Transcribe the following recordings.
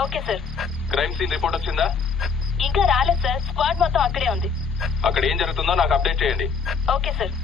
Okay sir. Crime scene report వచ్చిందా? ఇంకా రాలేదు సార్. స్క్వాడ్ మొత్తం అక్కడే ఉంది. అక్కడ ఏం జరుగుతుందో నాకు అప్డేట్ చేయండి. Okay sir.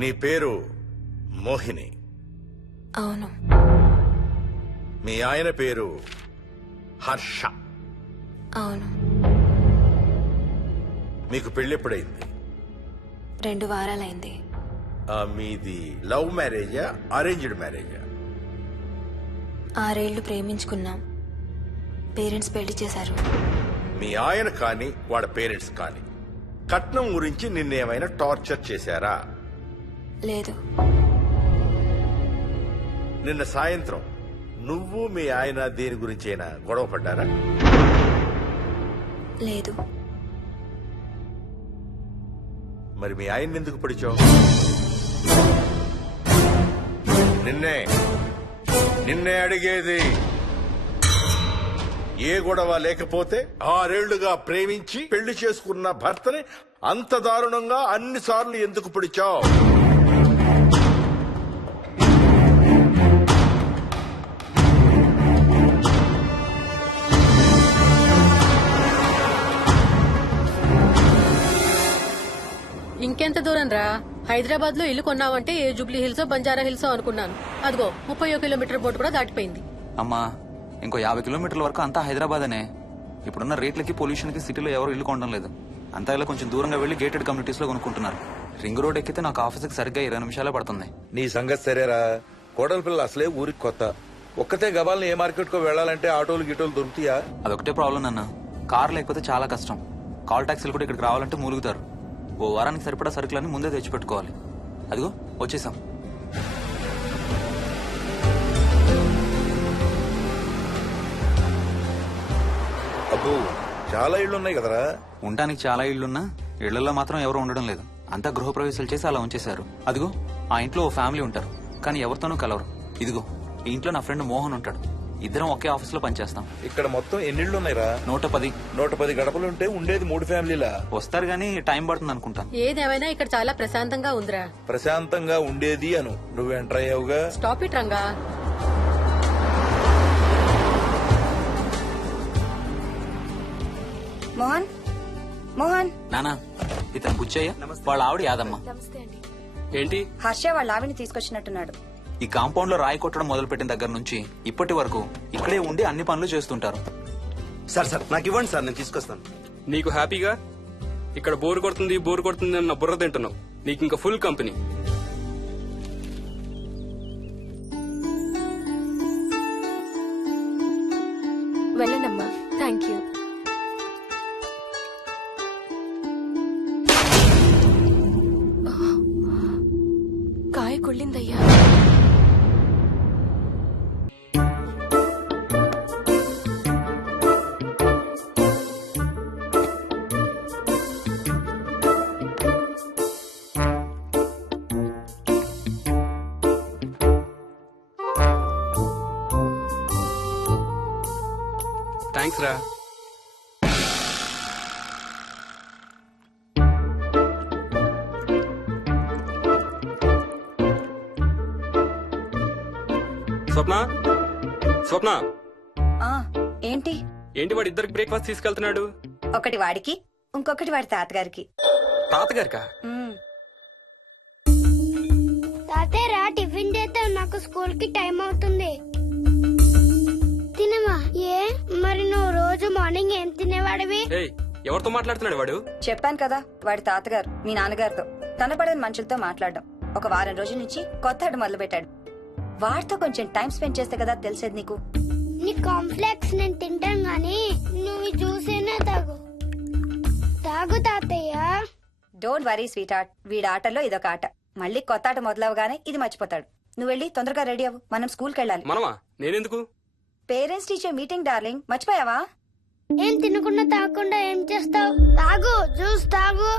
నీ పేరు మోహిని? అవును. మీ ఆయన పేరు హర్ష? అవును. మీకు పెళ్ళెప్పుడైంది? 2 వారాలైంది. మీది లవ్ మ్యారేజా అరేంజ్డ్ మ్యారేజా? 6 ఏళ్లు ప్రేమించుకున్నాం. పేరెంట్స్ పెళ్లి చేశారు. మీ ఆయన కానీ వాడి పేరెంట్స్ కానీ కట్నం గురించి నిన్నేమైనా టార్చర్ చేశారా? లేదు. నిన్న సాయంత్రం నువ్వు మీ ఆయన దేని గురించైనా గొడవ పడ్డారా? లేదు. మరి మీ ఆయన ఎందుకు పిడిచావు? నిన్నే అడిగేది. ఏ గొడవ లేకపోతే 6 ఏళ్లుగా ప్రేమించి పెళ్లి చేసుకున్న భర్తని అంత దారుణంగా అన్నిసార్లు ఎందుకు పిడిచావు? ఇంకెంత దూరం రా? హైదరాబాద్ లో ఇల్లు కొన్నావంటే ఏ జూబ్లీ హిల్స్ బంజారా హిల్స్ అనుకున్నాను. అదిగో 31 కిలోమీటర్ బోర్డు కూడా దాటిపోయింది. అమ్మా ఇంకో 50 కిలోమీటర్ల వరకు అంతా హైదరాబాద్ అనే. ఇప్పుడున్న రేట్లకి పొల్యూషన్ కి సిటీలో ఎవరు ఇల్లు కొనడం లేదు. అంతా ఇలా కొంచెం దూరంగా వెళ్లి గేటెడ్ కమ్యూనిటీస్ లో కొనుక్కుంటున్నారు. రింగ్ రోడ్ ఎక్కితే నాకు ఆఫీస్కి సరిగ్గా 20 నిమిషాలే పడుతుంది. నీ సంగతి సరేరా, కోడల పిల్ల అసలే ఊరికి కొత్త. ఒక్కతే గబాల్ని ఏ మార్కెట్ కో వెళ్లాలంటే ఆటోలు గిటోలు దొరుకుతాయా? అదొకటే ప్రాబ్లం అన్న. కార్ లేకపోతే చాలా కష్టం. కాల్ టాక్సీలు కూడా ఇక్కడికి రావాలంటే మూలుగుతారు. ఓ వారానికి సరిపడా సరుకులన్నీ ముందే తెచ్చిపెట్టుకోవాలి. అదిగో వచ్చేసాం. అబ్బో చాలా ఇళ్ళు ఉన్నాయి కదరా. ఉండటానికి చాలా ఇళ్లున్నా ఇళ్లలో మాత్రం ఎవరు ఉండడం లేదు. అంతా గృహప్రవేశాలు చేసి అలా ఉంచేశారు. అదిగో ఆ ఇంట్లో ఓ ఫ్యామిలీ ఉంటారు, కానీ ఎవరితోనూ కలవరు. ఇదిగో ఈ ఇంట్లో నా ఫ్రెండ్ మోహన్ ఉంటాడు. ఇద్దరం ఒకే ఆఫీస్ లో పనిచేస్తాం. ఇక్కడ మొత్తం ఎన్ని ఇళ్ళు ఉన్నాయిరా? 110. 110 గడపలుంటే ఉండేది 3 ఫ్యామిలీలా. వస్తారు గానీ టైం పడుతుంది అనుకుంటాను. ఏదేమైనా ఇక్కడ చాలా ప్రశాంతంగా ఉందిరా. ప్రశాంతంగా ఉండేది అను, నువ్వు ఎంటర్ అయ్యావుగా. Stop it Ranga. మోహన్ మోహన్ నానా ఇతను బుచ్చయ్య, వాళ్ళ ఆవిడ యాదమ్మ. ఏంటి? హర్ష వాళ్ళ ఆవిని తీసుకొచ్చినట్టున్నాడు. ఈ కాంపౌండ్ లో రాయి కొట్టడం మొదలుపెట్టిన దగ్గర నుంచి ఇప్పటి వరకు ఇక్కడే ఉండి అన్ని పనులు చేస్తుంటారు. సార్ నాకు ఇవ్వండి సార్, నేను తీసుకొస్తాను. నీకు హ్యాపీగా ఇక్కడ బోర్ కొడుతుంది అన్న బుర్ర తింటున్నావు. నీకు ఇంకా ఫుల్ కంపెనీ. వెళ్ళండమ్మా. Thank you. కాయ కుళ్ళిందయ్యా. థ్యాంక్స్ రా. స్వప్న ఆ ఏంటి? ఏంటి వాడు ఇద్దరికి బ్రేక్ఫాస్ట్ తీసుకెళ్తున్నాడు? ఒకటి వాడికి, ఇంకొకటి వాడి తాతగారికి. తాతగారికా? ఉమ్. తాతయ్యరా టిఫిన్ చేద్దాం, నాకు స్కూల్ కి టైం అవుతుంది. తినమా? ఏ మరి నువ్వు రోజు మార్నింగ్ ఏం తినేవాడివి? ఏయ్, ఎవరితో మాట్లాడుతున్నాడు వాడు? చెప్పాను కదా, వాడి తాతగారు మీ నాన్నగారితో కనపడని మనుషులతో మాట్లాడడం. ఒక వారం రోజుల నుంచి కొత్త ఆట మొదలు పెట్టాడు. వాడితో కొంచెం టైం స్పెండ్ చేస్తే కదా తెలిసేది నీకు. నీ కాంప్లెక్స్ నేను తింటాను గానీ నువ్వు జ్యూసేనా తాగు. తాగు తాతయ్య. డోంట్ వరీ స్వీట్ హార్ట్, వీడి ఆటలో ఇదొక ఆట. మళ్ళీ కొత్త ఆట మొదలవగానే ఇది మర్చిపోతాడు. నువ్వు వెళ్ళి తొందరగా రెడీ అవ్వు, మనం స్కూల్కి వెళ్ళాలి. మనమా? నేనెందుకు? పేరెంట్స్ టీచర్ మీటింగ్ డార్లింగ్, మర్చిపోయావా? ఏం తినకుండా తాగకుండా ఏం చేస్తావు? తాగు, జ్యూస్ తాగు.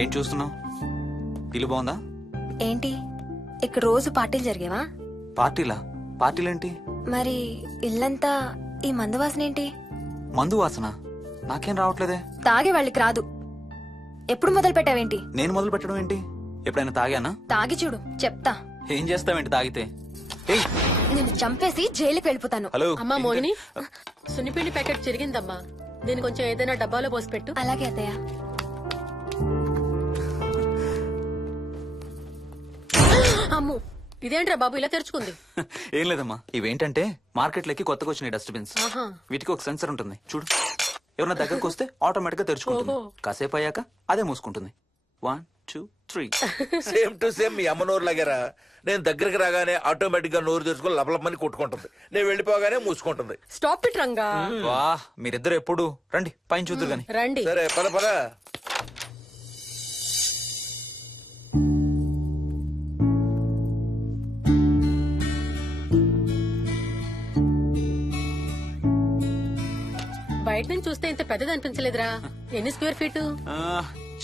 ఏం చూస్తున్నావు? ఇల్లు బాగుందా? ఏంటి ఇక్కడ రోజు పార్టీలు జరిగేవా? పార్టీలేంటి? మరి ఇల్లంతా ఈ మందు వాసన ఏంటి? మందు వాసన నాకేం రావట్లేదే. తాగే వాళ్ళకి రాదు. ఎప్పుడు మొదలు పెట్టావేంటి? నేను మొదలు పెట్టడం ఏంటి? ఎప్పుడైనా తాగానా? తాగి చూడు, చెప్తా. ఏం చేస్తావేంటి తాగితే? ఏయ్, నేను చంపేసి జైలుకి వెళ్ళిపోతాను. హలో అమ్మా మోహిని, సున్నిపిండి ప్యాకెట్ చిరిగిందమ్మా. దీని కొంచెం ఏదైనా డబ్బాలో పోసి పెట్టు. అలాగే అత్తయ్య. అమ్ము, ఇదేంట్రా బాబు ఇలా తెరుచుకుంది? ఏం లేదమ్మా, ఇవేంటంటే మార్కెట్లోకి కొత్తగా వచ్చిన డస్ట్బిన్స్. ఆహా. వీటికి ఒక సెన్సర్ ఉంటుంది చూడు. ఎవరన్నా దగ్గరకు వస్తే ఆటోమేటిక్ గా తెరుచుకుంటుంది. ఓహో. కాసేపు అయ్యాక అదే మూసుకుంటుంది. 1 2 3. సేమ్ టు సేమ్ మీ అమ్మ నోరు లాగారా. నేను దగ్గరికి రాగానే ఆటోమేటిక్ గా నోరు తెరుచుకొని లపలపమని కొట్టుకుంటుంది. నేను వెళ్ళిపోగానే మూసుకుంటుంది. Stop it Ranga. వా, మీరిద్దరు ఎప్పుడు రండి పైన చూద్దరు గాని. రండి. సరే పద పద. బయట నుంచి చూస్తే ఇంత పెద్దది అనిపించలేదురా. ఎన్ని స్క్వేర్ ఫీట్?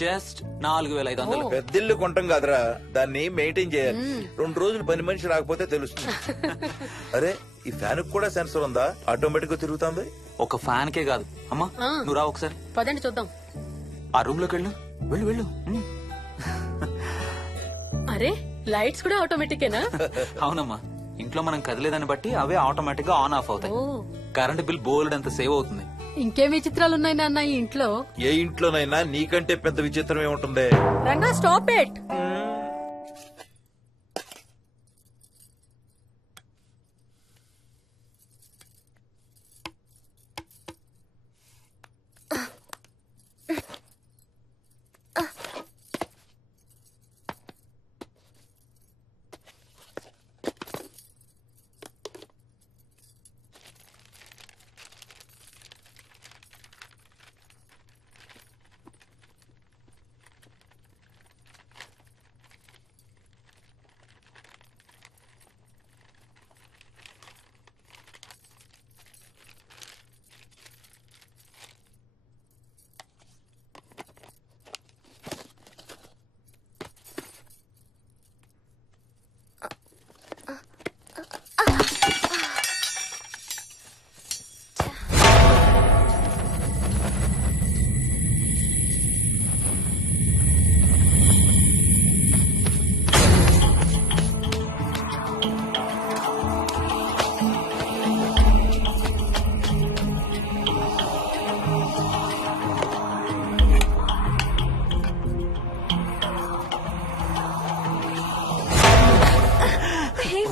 జస్ట్ 4500. పెద్దిల్లు కొంటాం కాదురా, దాన్ని మెయింటైన్ చేయాలి. 2 రోజులు పని మనిషి రాకపోతే తెలుస్తుంది. అరే ఈ ఫ్యాన్ కూడా సెన్సర్ ఉందా? ఆటోమేటిక్ గా తిరుగుతుంది. ఒక ఫ్యాన్ కే కాదు. అమ్మా నువ్వు రా ఒకసారి. పదండి చూద్దాం. ఆ రూమ్ లోకి వెళ్ళు వెళ్ళు. అరే లైట్స్ కూడా ఆటోమేటికేనా? అవునమ్మా, ఇంట్లో మనం కదిలేదాన్ని బట్టి అవే ఆటోమేటిక్ గా ఆన్ ఆఫ్ అవుతాయి. ఓ కరెంట్ బిల్ బోల్డ్ అంత సేవ్ అవుతుంది. ఇంకేం విచిత్రాలు ఉన్నాయి నాన్న ఈ ఇంట్లో. ఏ ఇంట్లోనైనా నీకంటే పెద్ద విచిత్రం ఏముంటుంది? Ranga stop it.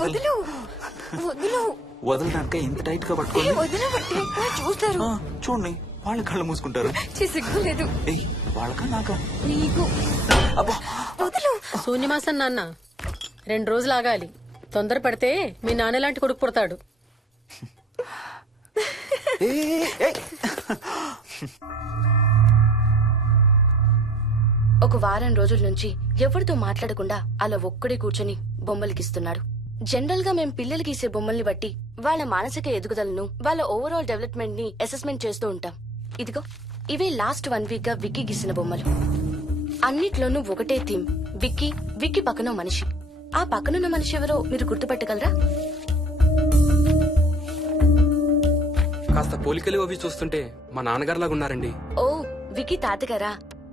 వదులు వదులు వదలడానిక ఇంత టైట్ గా పట్టుకోండి. వదిలబట్టి చూస్తారు. చూడండి, వాళ్ళ కళ్ళు మూసుకుంటారు. సిగ్గులేదు ఏయ్, వాళ్ళకా నాకా? నీకు. అబ్బా, వదులు. శూన్యమాసం నాన్న 2 రోజులు ఆగాలి. తొందర పడితే మీ నాన్న లాంటి కొడుకు పుడతాడు. ఏయ్, ఏయ్. ఒక వారం రోజుల నుంచి ఎవరితో మాట్లాడకుండా అలా ఒక్కడే కూర్చొని బొమ్మలు గీస్తున్నాడు. జనరల్ గా మేం పిల్లలు గీసే బొమ్మల్ని బట్టి వాళ్ళ మానసిక ఎదుగుదలను, వాళ్ళ ఓవరాల్ డెవలప్మెంట్ ని అసెస్మెంట్ చేస్తూ ఉంటాం. ఇదిగో ఇవే లాస్ట్ 1 వీక్ గా విక్కీ గీసిన బొమ్మలు. అన్నిట్లోనూ ఒకటే థీమ్, విక్కీ, విక్కీ పక్కన మనిషి. ఆ పక్కనున్న మనిషి ఎవరో మీరు గుర్తుపట్టగలరా? కాస్త పోలికలు అవి చూస్తుంటే మా నాన్నగారులాగా ఉన్నారండి. ఓ, విక్కీ తాతగారా?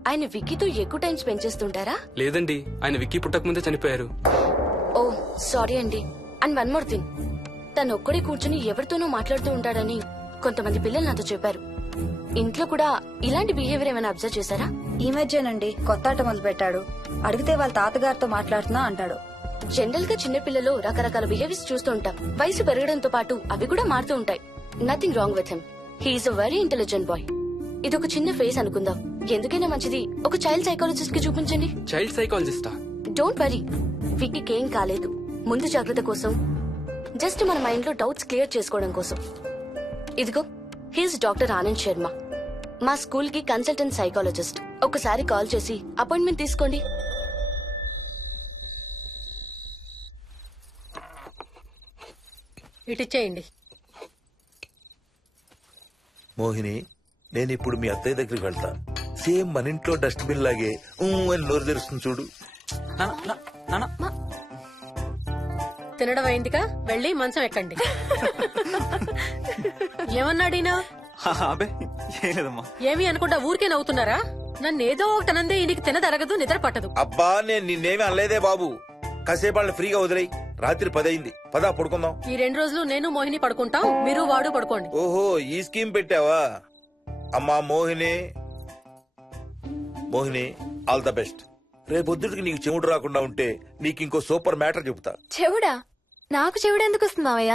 ఆయన విక్కీతో ఎక్కువ టైం స్పెండ్ చేస్తుంటారా? లేదండి, ఆయన విక్కీ పుట్టక ముందే చనిపోయారు. ఓ సారీ అండి. అండ్ 1 మోర్ థింగ్, తను ఒక్కడే కూర్చుని ఎవరితోనూ మాట్లాడుతూ ఉంటాడని కొంతమంది పిల్లలు నాతో చెప్పారు. ఇంట్లో కూడా ఇలాంటి బిహేవియర్ ఏమైనా అబ్జర్వ్ చేశారా? ఈ మధ్యనండి కొత్త ఆట మొదలు పెట్టాడు. అడిగితే వాళ్ళ తాతగారితో మాట్లాడుతున్నా అంటాడు. జనరల్ గా చిన్నపిల్లలు రకరకాల బిహేవియర్స్ చూస్తూ ఉంటాం. వయసు పెరగడంతో పాటు అవి కూడా మారుతూ ఉంటాయి. Nothing wrong with him. He's a very intelligent boy. ఇదొక చిన్న ఫేస్ అనుకుందాం. ఎందుకైనా మంచిది ఒక చైల్డ్ సైకాలజిస్ట్ కి చూపించండి. చైల్డ్ సైకాలజిస్టా? డోంట్ వరీ, విక్కీకి ఏం కాలేదు. ముందు జాగ్రత్త కోసం, జస్ట్ మన మైండ్ లో డౌట్స్ క్లియర్ చేసుకోవడం కోసం. ఇదిగో, హీస్ డాక్టర్ ఆనంద్ శర్మ, మా స్కూల్ కి కన్సల్టెంట్ సైకాలజిస్ట్. ఒకసారి కాల్ చేసి అపాయింట్మెంట్ తీసుకోండి. ఇటిచ్చేయండి. మోహిని, నేను ఇప్పుడు మీ అత్తయ్య దగ్గరికి వెళ్తా. సేమ్ మన ఇంట్లో డస్ట్ బిన్ లాగే అని నోరు తెరుస్తుంది చూడు. తినడం అయిందిగా, వెళ్ళి మంచం ఎక్కండి. ఏమన్నాడీనా? అబే, ఏం లేదమ్మా. ఏమి అనుకుంటా ఊరికే నవ్వుతున్నారా? నన్ను ఏదో ఒకటి అనందే ఈయనకి తినదరగదు, నిద్ర పట్టదు. అబ్బా, నేను నిన్నేమి అనలేదే బాబు. కాసేపు వాళ్ళని ఫ్రీగా వదిలేయి. రాత్రి 10 అయింది. పదా పడుకుందాం. ఈ 2 రోజులు నేను మోహిని పడుకుంటాం, మీరు వాడు పడుకోండి. ఓహో, ఈ స్కీమ్ పెట్టావా? అమ్మా Mohini, Mohini, all the best. రేపొద్దుటికి నీకు చెవుడు రాకుండా ఉంటే నీకు ఇంకో సూపర్ మ్యాటర్ చెబుతా. చెవుడా? నాకు చెవుడు ఎందుకు వస్తుంది మావయ్య?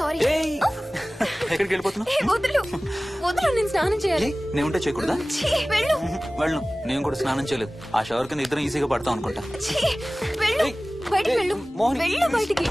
సారీ ఎక్కడికి వెళ్ళిపోతున్నావు? వదులు వదులు, నేను స్నానం చేయాలి. నేను ఉంటే చేయకూడదా? ఛీ, వెళ్ళు. వెళ్ళు. నేను కూడా స్నానం చేయలేదు. ఆ షవర్ కింద ఇద్దరం ఈజీగా పడతాం అనుకుంటా. ఛీ, వెళ్ళు. ఏయ్, బయటికి ఏయ్, వెళ్ళు. మోహిని, వెళ్ళు బయటికి.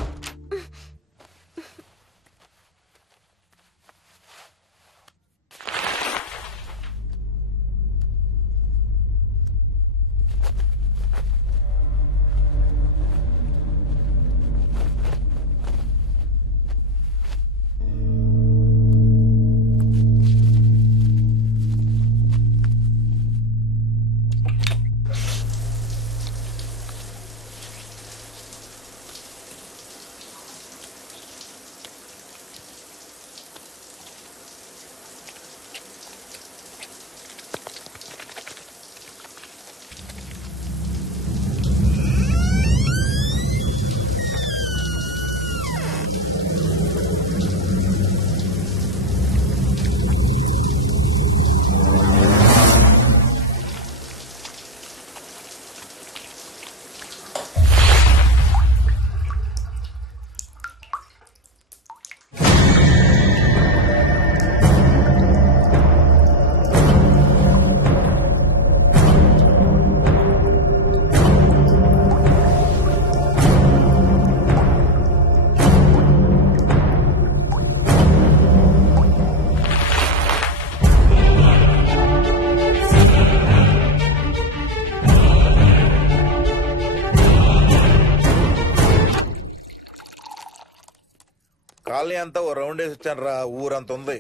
కాలనీ అంతా ఓ రౌండ్ వేసి వచ్చాను రా. ఊరంత ఉంది.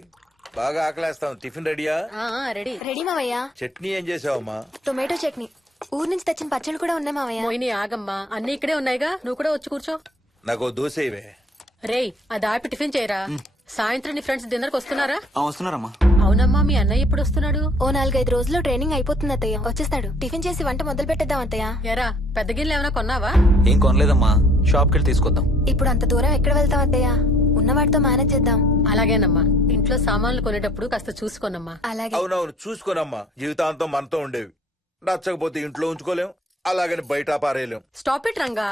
బాగా ఆకలేస్తాం. టిఫిన్ రెడీయా? రెడీ. రెడీ మావయ్య. చట్నీ ఏం చేసావమ్మా? టొమాటో చట్నీ. ఊరు నుంచి తెచ్చిన పచ్చళ్ళు కూడా ఉన్నాయి మావయ్య. మోహిని ఆగమ్మా, అన్ని ఇక్కడే ఉన్నాయిగా, నువ్వు కూడా వచ్చి కూర్చో. నాకు ఓ దోశ ఇవే. రేయ్, అది ఆపి టిఫిన్ చేయరా. సాయంత్రం నీ ఫ్రెండ్స్ డిన్నర్ కి వస్తున్నారా? వస్తున్నారమ్మా. అవునమ్మా, మీ అన్నయ్య ఎప్పుడు వస్తున్నాడు? ఓ 4-5 రోజుల్లో ట్రైనింగ్ అయిపోతుంది అత్తయ్య. వచ్చేస్తాడు. టిఫిన్ చేసి వంట మొదలు పెట్టేద్దాం అత్తయ్య. ఎరా, పెద్ద గిన్నెలు ఏమైనా కొన్నావా? ఏం కొనలేదమ్మా. షాప్కి వెళ్ళి తీసుకొద్దాం. ఇప్పుడు అంత దూరం ఎక్కడ వెళ్తాం అత్తయ్య? ఉన్న వాటితో మేనేజ్ చేద్దాం. అలాగేనమ్మా, ఇంట్లో సామాన్లు కొనేటప్పుడు కాస్త చూసుకోనమ్మా. అలాగే. అవునవును, చూసుకోనమ్మా. జీవితాంతం మనతో ఉండేవి. నచ్చకపోతే ఇంట్లో ఉంచుకోలేం, అలాగని బయట పారేయలేం. Stop it Ranga.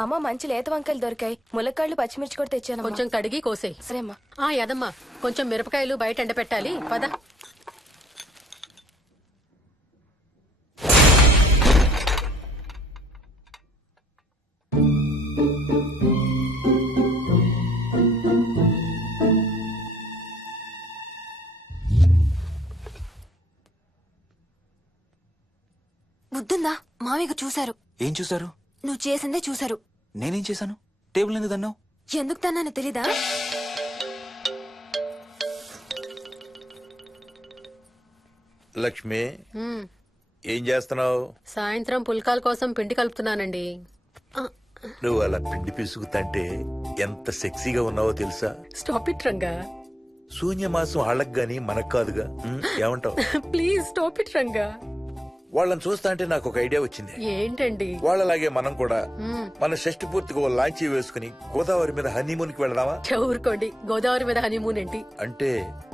అమ్మ, మంచి లేత వంకాయలు దొరికాయి. ములక్కాళ్ళు, పచ్చిమిర్చి కూడా తెచ్చాను. కొంచెం కడిగి కోసేయ్. సరేమ్మా. యదమ్మా, కొంచెం మిరపకాయలు బయట ఎండ పెట్టాలి. పద. బుద్ధుందా? మామయ్య చూశారు. ఏం చూసారు? నువ్వు చేసిందే చూశారు. నేనేం చేశాను? టేబుల్ ఎందుకు దన్నావు? ఎందుకు తన్నాను తెలీదా? లక్ష్మి, ఏం చేస్తున్నావు? సాయంత్రం పుల్కాల కోసం పిండి కలుపుతున్నానండి. నువ్వు అలా పిండి పిసుకుతంటే ఎంత సెక్సీగా ఉన్నావో తెలుసా? Stop it Ranga. శూన్యమాసం వాళ్ళకి గాని మనకు కాదుగా. ఏమంటావు? Please stop it Ranga. వాళ్ళని చూస్తా అంటే నాకు ఒక ఐడియా వచ్చింది. ఏంటండి? వాళ్ళలాగే మనం కూడా మన షష్టి పూర్తిగా ఓ లాంచీ వేసుకుని గోదావరి మీద హనీమూన్ కి వెళదామా? ఊరుకోండి, గోదావరి మీద హనీమూన్ ఏంటి? అంటే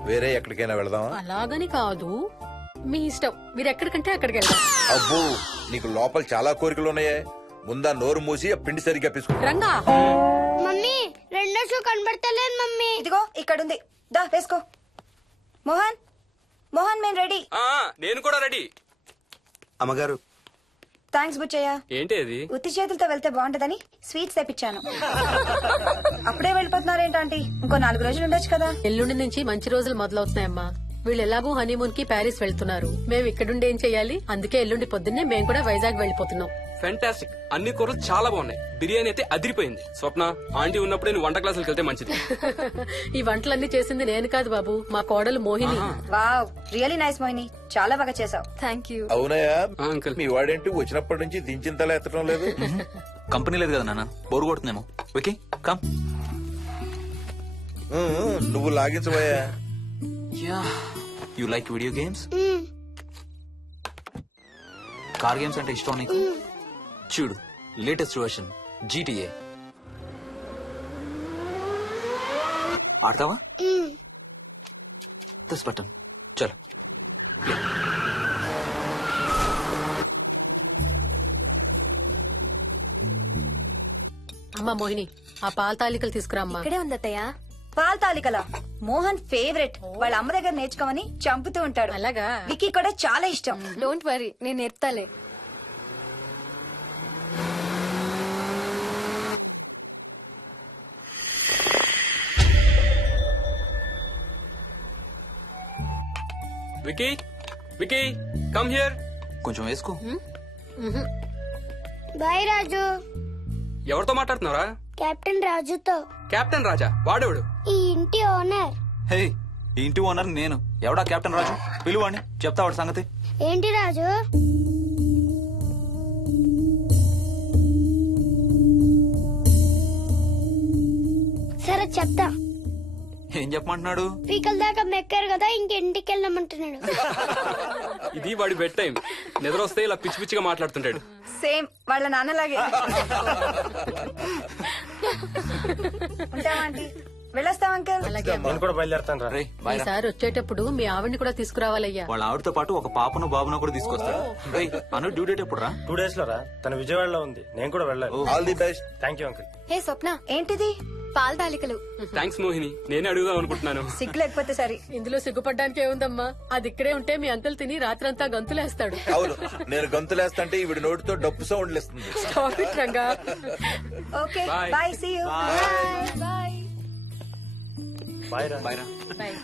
వేరే ఎక్కడికైనా వెళదామా? అలాగని కాదు, మీ ఇష్టం. మీరు ఎక్కడికంటే అక్కడికి వెళ్దాం. అబ్బో, నీకు లోపల చాలా కోరికలు ఉన్నాయే. ముందా నోరు మూసి ఆ పిండి సరిగ్గా పిసుకు. రంగా. మమ్మీ, రెండో షూ కనబడతలేదు మమ్మీ. ఇదిగో ఇక్కడుంది, దా వేసుకో. మోహన్, మోహన్, మేము రెడీ. నేను కూడా రెడీ. అమ్మగారు, థ్యాంక్స్ బుచ్చయ్య. ఏంటి అది? ఉత్తి చేతులతో వెళ్తే బాగుంటదని స్వీట్స్ తెప్పించాను. అప్పుడే వెళ్ళిపోతున్నారేంటి? ఇంకో 4 రోజులు ఉండొచ్చు కదా. ఎల్లుండి నుంచి మంచి రోజులు మొదలవుతున్నాయమ్మా. వీళ్ళు ఎలాగూ హనీమూన్ కి ప్యారిస్ వెళ్తున్నారు. మేము ఇక్కడుండి ఏం చెయ్యాలి? అందుకే ఎల్లుండి పొద్దున్నే మేము కూడా వైజాగ్ వెళ్ళిపోతున్నాం. ఫెంటాస్టిక్. అన్ని కూరలు చాలా బాగున్నాయి. బిర్యానీ అయితే అదిరిపోయింది. స్వప్న, ఆంటీ ఉన్నప్పుడే నువ్వు వంట క్లాసులకు వెళ్తే మంచిది. ఈ వంటలన్నీ చేసింది నేను కాదు బాబు, మా కోడలు Mohini. Wow, really nice Mohini, చాలా బాగా చేసావు. Thank you. అవునయ్యా, అంకుల్. మీ వాడేంటి వచ్చినప్పటి నుంచి దించింతలా ఎత్తడం లేదు? కంపెనీ లేదు కదా నాన్న, బోరు కొడుతుందేమో. Okay, come. నువ్వు లాగించబోయా? You like video games? Car games అంటే ఇష్టం నీకు? చూడు, లేటెస్ట్ వర్షన్ GTA ఆడతావా? మ్మ్. దిస్ బటన్ చలో. అమ్మా మోహిని, ఆ పాల తాలికలు తీసుకురామ్మా. ఇక్కడే ఉంది అత్తయ్య. పాల్ తాలికల మోహన్ ఫేవరెట్. వాళ్ళ అమ్మ దగ్గర నేర్చుకోమని చంపుతూ ఉంటాడు. అలాగా? విక్కీ కూడా చాలా ఇష్టం. డోంట్ వరీ, నేను నేర్పుతాలే. Vicky, Vicky, come here. కొంచెం వేసుకో. బాయ్ రాజు. ఎవరితో మాట్లాడుతున్నారా? కెప్టెన్ రాజుతో. కెప్టెన్ రాజా? వాడేవాడు? ఈ ఇంటి ఓనర్. హే, ఈ ఇంటి ఓనర్ నేను. ఎవడా కెప్టెన్ రాజు? పిలువాడిని, చెప్తా వాడి సంగతి. ఏంటి రాజు? సరే చెప్తా. ఏం చెప్పమంటున్నాడు? పీకల దాకా మెక్కారు కదా, ఇంటికి వెళ్ళమంటున్నాడు. ఇది వాడి బెడ్ టైం. నిద్ర వస్తే ఇలా పిచ్చి పిచ్చిగా మాట్లాడుతుంటాడు. సేమ్ వాళ్ళ నాన్నలాగే. ఉంటామంటీ. వెళ్ళొస్తాం అంకల్. అలాగే అమ్మా. నేను కూడా బయలుదేరుతాను రా. రేయ్, బాయ్ రా. ఈసారి వచ్చేటప్పుడు మీ ఆవిడ్ని కూడా తీసుకురావాలయ్యా. వాళ్ళ ఆవిడతో పాటు ఒక పాపను బాబును కూడా తీసుకొస్తాడు. రేయ్, అను డ్యూ డేట్ ఎప్పుడు రా? 2 days లో రా. తన విజయవాడలో ఉంది. నేను కూడా వెళ్ళాలి. All the best. Thank you uncle. Hey Swapna, ఏంటిది? పాల తాలికలు. థ్యాంక్స్ మోహిని, నేనే అడుగుదాం అనుకుంటున్నాను. సిగ్గు లేకపోతే సరే. ఇందులో సిగ్గుపడ్డానికి ఏముందమ్మా? అది ఇక్కడే ఉంటే మీ అంకుల్ తిని రాత్రంతా గంతులేస్తాడు. అవును, నేను గంతులేస్తంటే ఈవిడ నోటితో డప్పు సౌండ్లు ఇస్తుంది. Stop it, Ranga. Okay Bye. Bye, see you. Bye. Bye రా. బాయ్ రా. Bye.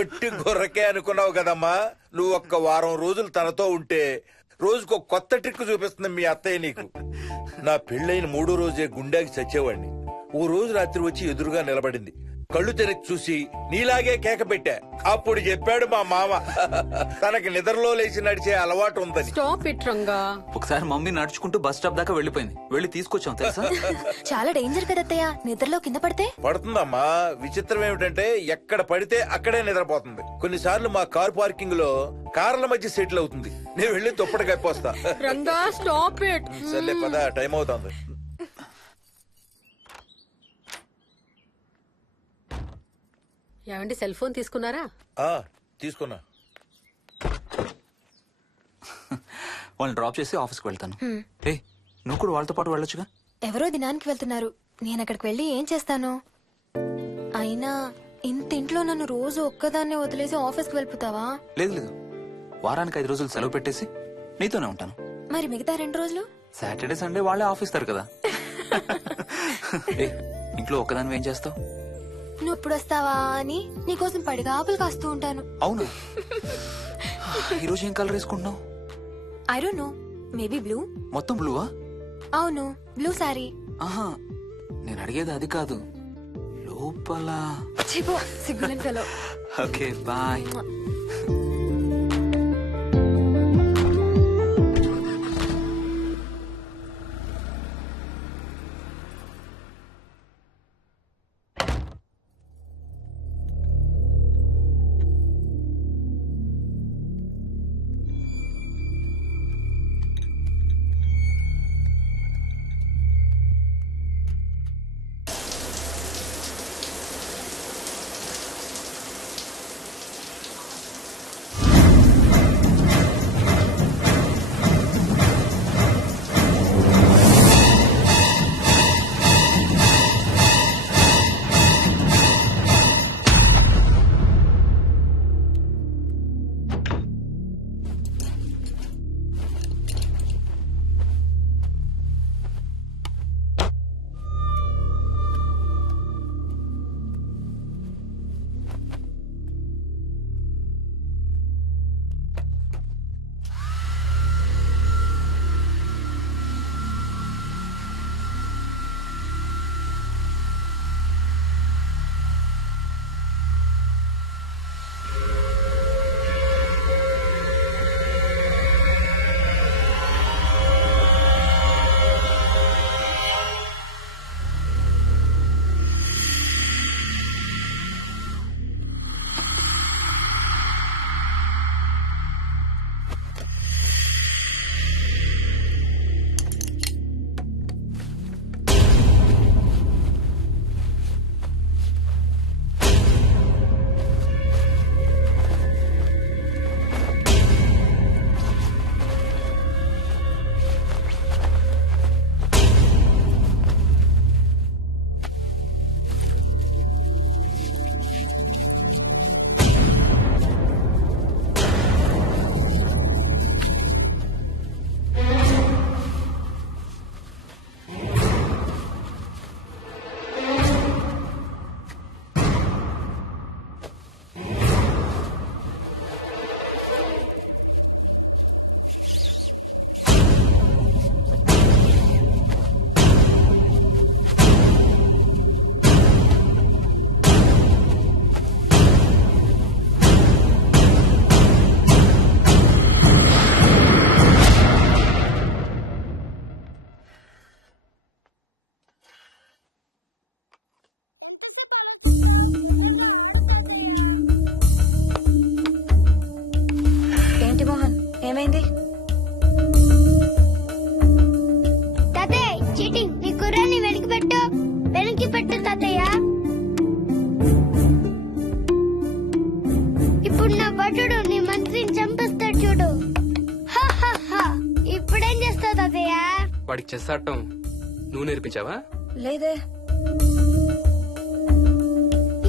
ఒట్టి గొర్రకే అనుకున్నావు కదమ్మా. నువ్వు ఒక్క వారం రోజులు తనతో ఉంటే రోజుకో కొత్త ట్రిక్ చూపిస్తుంది మీ అత్తయ్య నీకు. నా పెళ్ళైన 3వ రోజే గుండెకి చచ్చేవాడిని. ఓ రోజు రాత్రి వచ్చి ఎదురుగా నిలబడింది. కళ్ళు తెరిచి చూసి నీలాగే కేక పెట్టా. అప్పుడు చెప్పాడు మా మామ తనకి నిద్రలో లేచి నడిచే అలవాటు ఉందని. Stop it, Ranga. ఒకసారి మమ్మీ నడుచుకుంటూ బస్ స్టాప్ దాకా వెళ్ళిపోయింది. వెళ్ళి తీసుకొచ్చాం తెలుసా? చాలా డేంజర్ కదా అత్తయ్య, నిద్రలో కింద పడితే. పడుతుందమ్మా. విచిత్రం ఏమిటంటే ఎక్కడ పడితే అక్కడే నిద్రపోతుంది. కొన్నిసార్లు మా కార్ పార్కింగ్ లో కార్ల మధ్య సెటిల్ అవుతుంది. నేను వెళ్ళి దుప్పటి కప్పొస్తా. Ranga, stop it. సర్లే పద, టైం అవుతుంది. ఏమండి సెల్ ఫోన్ తీసుకున్నారా? ఆ, తీసుకున్నా. వాళ్ళని డ్రాప్ చేసి ఆఫీస్కి వెళ్తాను. ఏ నువ్వు కూడా వాళ్ళతో పాటు వెళ్ళొచ్చుగా. ఎవరో దినానికి వెళ్తున్నారు, నేను అక్కడికి వెళ్ళి ఏం చేస్తాను? అయినా ఇంత ఇంట్లో నన్ను రోజు ఒక్కదాన్నే వదిలేసి ఆఫీస్కి వెళ్ళిపోతావా? లేదు లేదు, వారానికి 5 రోజులు సెలవు పెట్టేసి నీతోనే ఉంటాను. మరి మిగతా 2 రోజులు? సాటర్డే సండే వాళ్ళే ఆఫీస్ తారు కదా. ఏ ఇంట్లో ఒక్కదాని ఏం చేస్తావు? నువ్వు ఎప్పుడు వస్తావా అని నీకోసం పడిగాపులు కాస్తూ ఉంటాను. అవును. ఈరోజు ఏం కలర్ వేసుకుంటున్నావు? I don't know, maybe blue. మొత్తం బ్లూవా? అవును, బ్లూ సారీ. ఆహా, నేను అడిగేది అది కాదు, లోపల. సిగ్గులేని ఫెలో. Okay bye. ఏంటి మోహన్, ఏమైంది? తాతయ్య చీటింగ్, నీ కుర్రాన్ని వెనక్కి పెట్టు, వెనక్కి పెట్టు తాతయ్య. ఇప్పుడు నా భటుడు నీ మంత్రిని చంపేస్తాడు చూడు. హా, హా, హా. ఇప్పుడేం చేస్తావు తాతయ్య? వాడికి చెస్ ఆడటం నువ్వు నేర్పించావా? లేదే.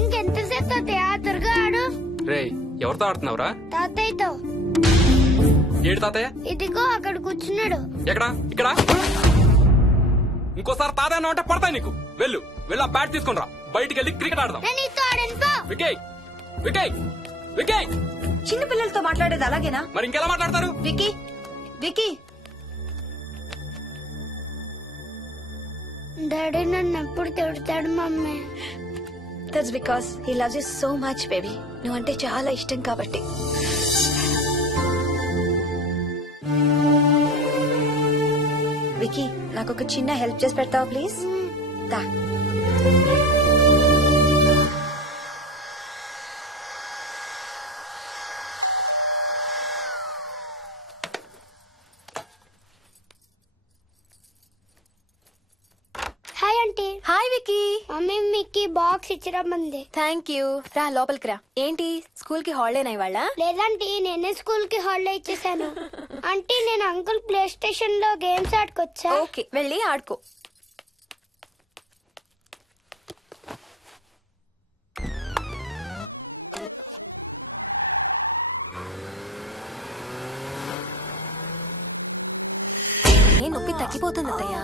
ఇంకెంతసేపు తాతయ్య? త్వరగా ఆడు. రేయ్, ఎవరితో ఆడుతున్నావురా? తాతయ్యతో. ఏడు తాతయ్య? ఇదిగో అక్కడ కూర్చున్నాడు. ఎక్కడా? ఇక్కడ. ఇంకోసారి తాతయ్య అంటే పడతాయి నీకు. వెళ్ళు వెళ్ళి ఆ బ్యాట్ తీసుకుని రా, బయటికి వెళ్ళి క్రికెట్ ఆడదాం. నేను నీతో ఆడను పో. వికయ్ వికయ్ వికయ్. చిన్న పిల్లలతో మాట్లాడేది అలాగేనా? మరి ఇంకెలా మాట్లాడతారు? Wiki, wiki. డాడీ నన్ను ఎప్పుడు తిడతాడు mummy. That's because he loves you so much baby. నువ్వంటే చాలా ఇష్టం కాబట్టి. వికీ, నాకు ఒక చిన్న హెల్ప్ చేసి పెడతావా ప్లీజ్? దా. Hi aunty. Hi Vicky. Mummy మీకు బాక్స్ ఇచ్చిరమ్మంది. Thank you. రా లోపలికి రా. ఏంటి స్కూల్ కి హాలిడేనా ఇవాళ? లేదంటే నేనే స్కూల్ కి హాలిడే ఇచ్చేసాను. అంటే నేను అంకుల్ ప్లే స్టేషన్ లో గేమ్స్ ఆడుకోవచ్చా? ఓకే వెళ్ళి ఆడుకో. నొప్పి తగ్గిపోతుంది అత్తయ్య.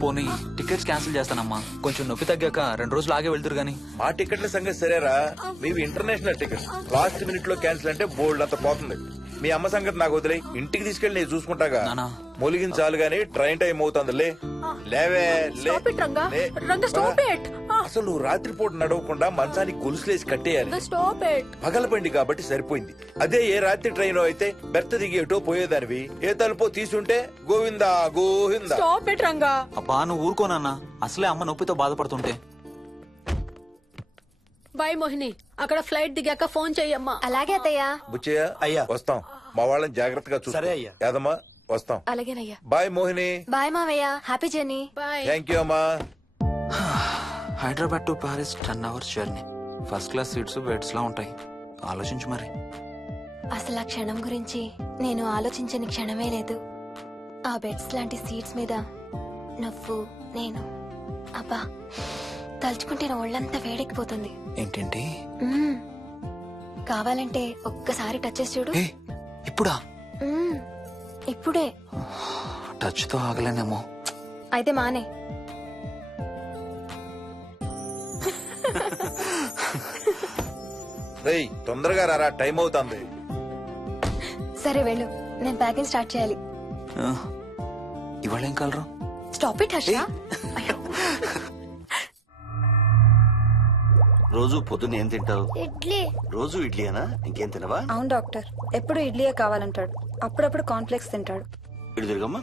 పోనీ టికెట్స్ క్యాన్సిల్ చేస్తానమ్మా. కొంచెం నొప్పి తగ్గాక 2 రోజులు ఆగే వెళ్తురు గానీ. మా టికెట్ల సంగతి సరేరా, మీవి ఇంటర్నేషనల్ టికెట్స్. లాస్ట్ మినిట్ లో క్యాన్సిల్ అంటే బోల్డ్ అంత పోతుంది. మీ అమ్మ సంగతి నాకు వదిలే, ఇంటికి తీసుకెళ్లి నేను చూసుకుంటాగా. నానా. మొలిగించాలు గాని ట్రైన్ టైం అవుతుంది. లేవే లే. Stop it, Ranga. లే. Ranga, stop it. అసలు నువ్వు రాత్రిపూట నడవకుండా మంచానికి గొలుసులేసి కట్టేయాలి. Stop it. పగలబండి కాబట్టి సరిపోయింది. అదే ఏ రాత్రి ట్రైన్ అయితే బెర్త దిగి ఎటో పోయేదానివి. ఏ తలుపో తీసుంటే గోవిందా గోవిందా. Stop it Ranga. అబ్బా నువ్వు ఊరుకోనన్నా, అసలే అమ్మ నొప్పితో బాధపడుతుంటే. బాయ్ మోహిని, అక్కడ ఫ్లైట్ దిగాక ఫోన్ చెయ్యమ్మా. అలాగే అత్తయ్య. బుచ్చయ్య అయ్యా. వస్తాం. మా వాళ్ళని జాగ్రత్తగా చూసుకో. సరే అయ్యా. యాదమ్మా వస్తాం. అలాగేనయ్యా. బాయ్ మోహిని. బాయ్ మావయ్య. Happy journey. Bye. Thank you అమ్మా. Hyderabad to Paris 10 hours journey. First class seats beds లా ఉంటాయి. ఆలోచించు మరి. అసలు ఆ క్షణం గురించి నేను ఆలోచించని క్షణమే లేదు. ఆ బెడ్స్ లాంటి సీట్స్ మీద నువ్వు నేను, అబ్బా తలుచుకుంటే నా ఒళ్ళంతా వేడెక్కిపోతుంది. ఏంటేంటి? మ్మ్. కావాలంటే ఒక్కసారి టచ్ చేసి చూడు. ఏ ఇప్పుడా? మ్మ్. ఇప్పుడే. టచ్ తో ఆగలేనేమో. అయితే మానే. రేయ్ తొందరగా రారా, టైం అవుతుంది. సరే వెళ్ళు, నేను ప్యాకింగ్ స్టార్ట్ చేయాలి. ఇవాళ ఏం కలరు? Stop it Harsha. అయ్యో. రోజు పొద్దున్న ఏం తింటావు? ఇడ్లీ. రోజు ఇడ్లీనా? ఇంకేం తినవా? అవును డాక్టర్, ఎప్పుడు ఇడ్లీయే కావాలంటాడు. అప్పుడప్పుడు కాన్ఫ్లెక్స్ తింటాడు. ఇటు తిరగమ్మా.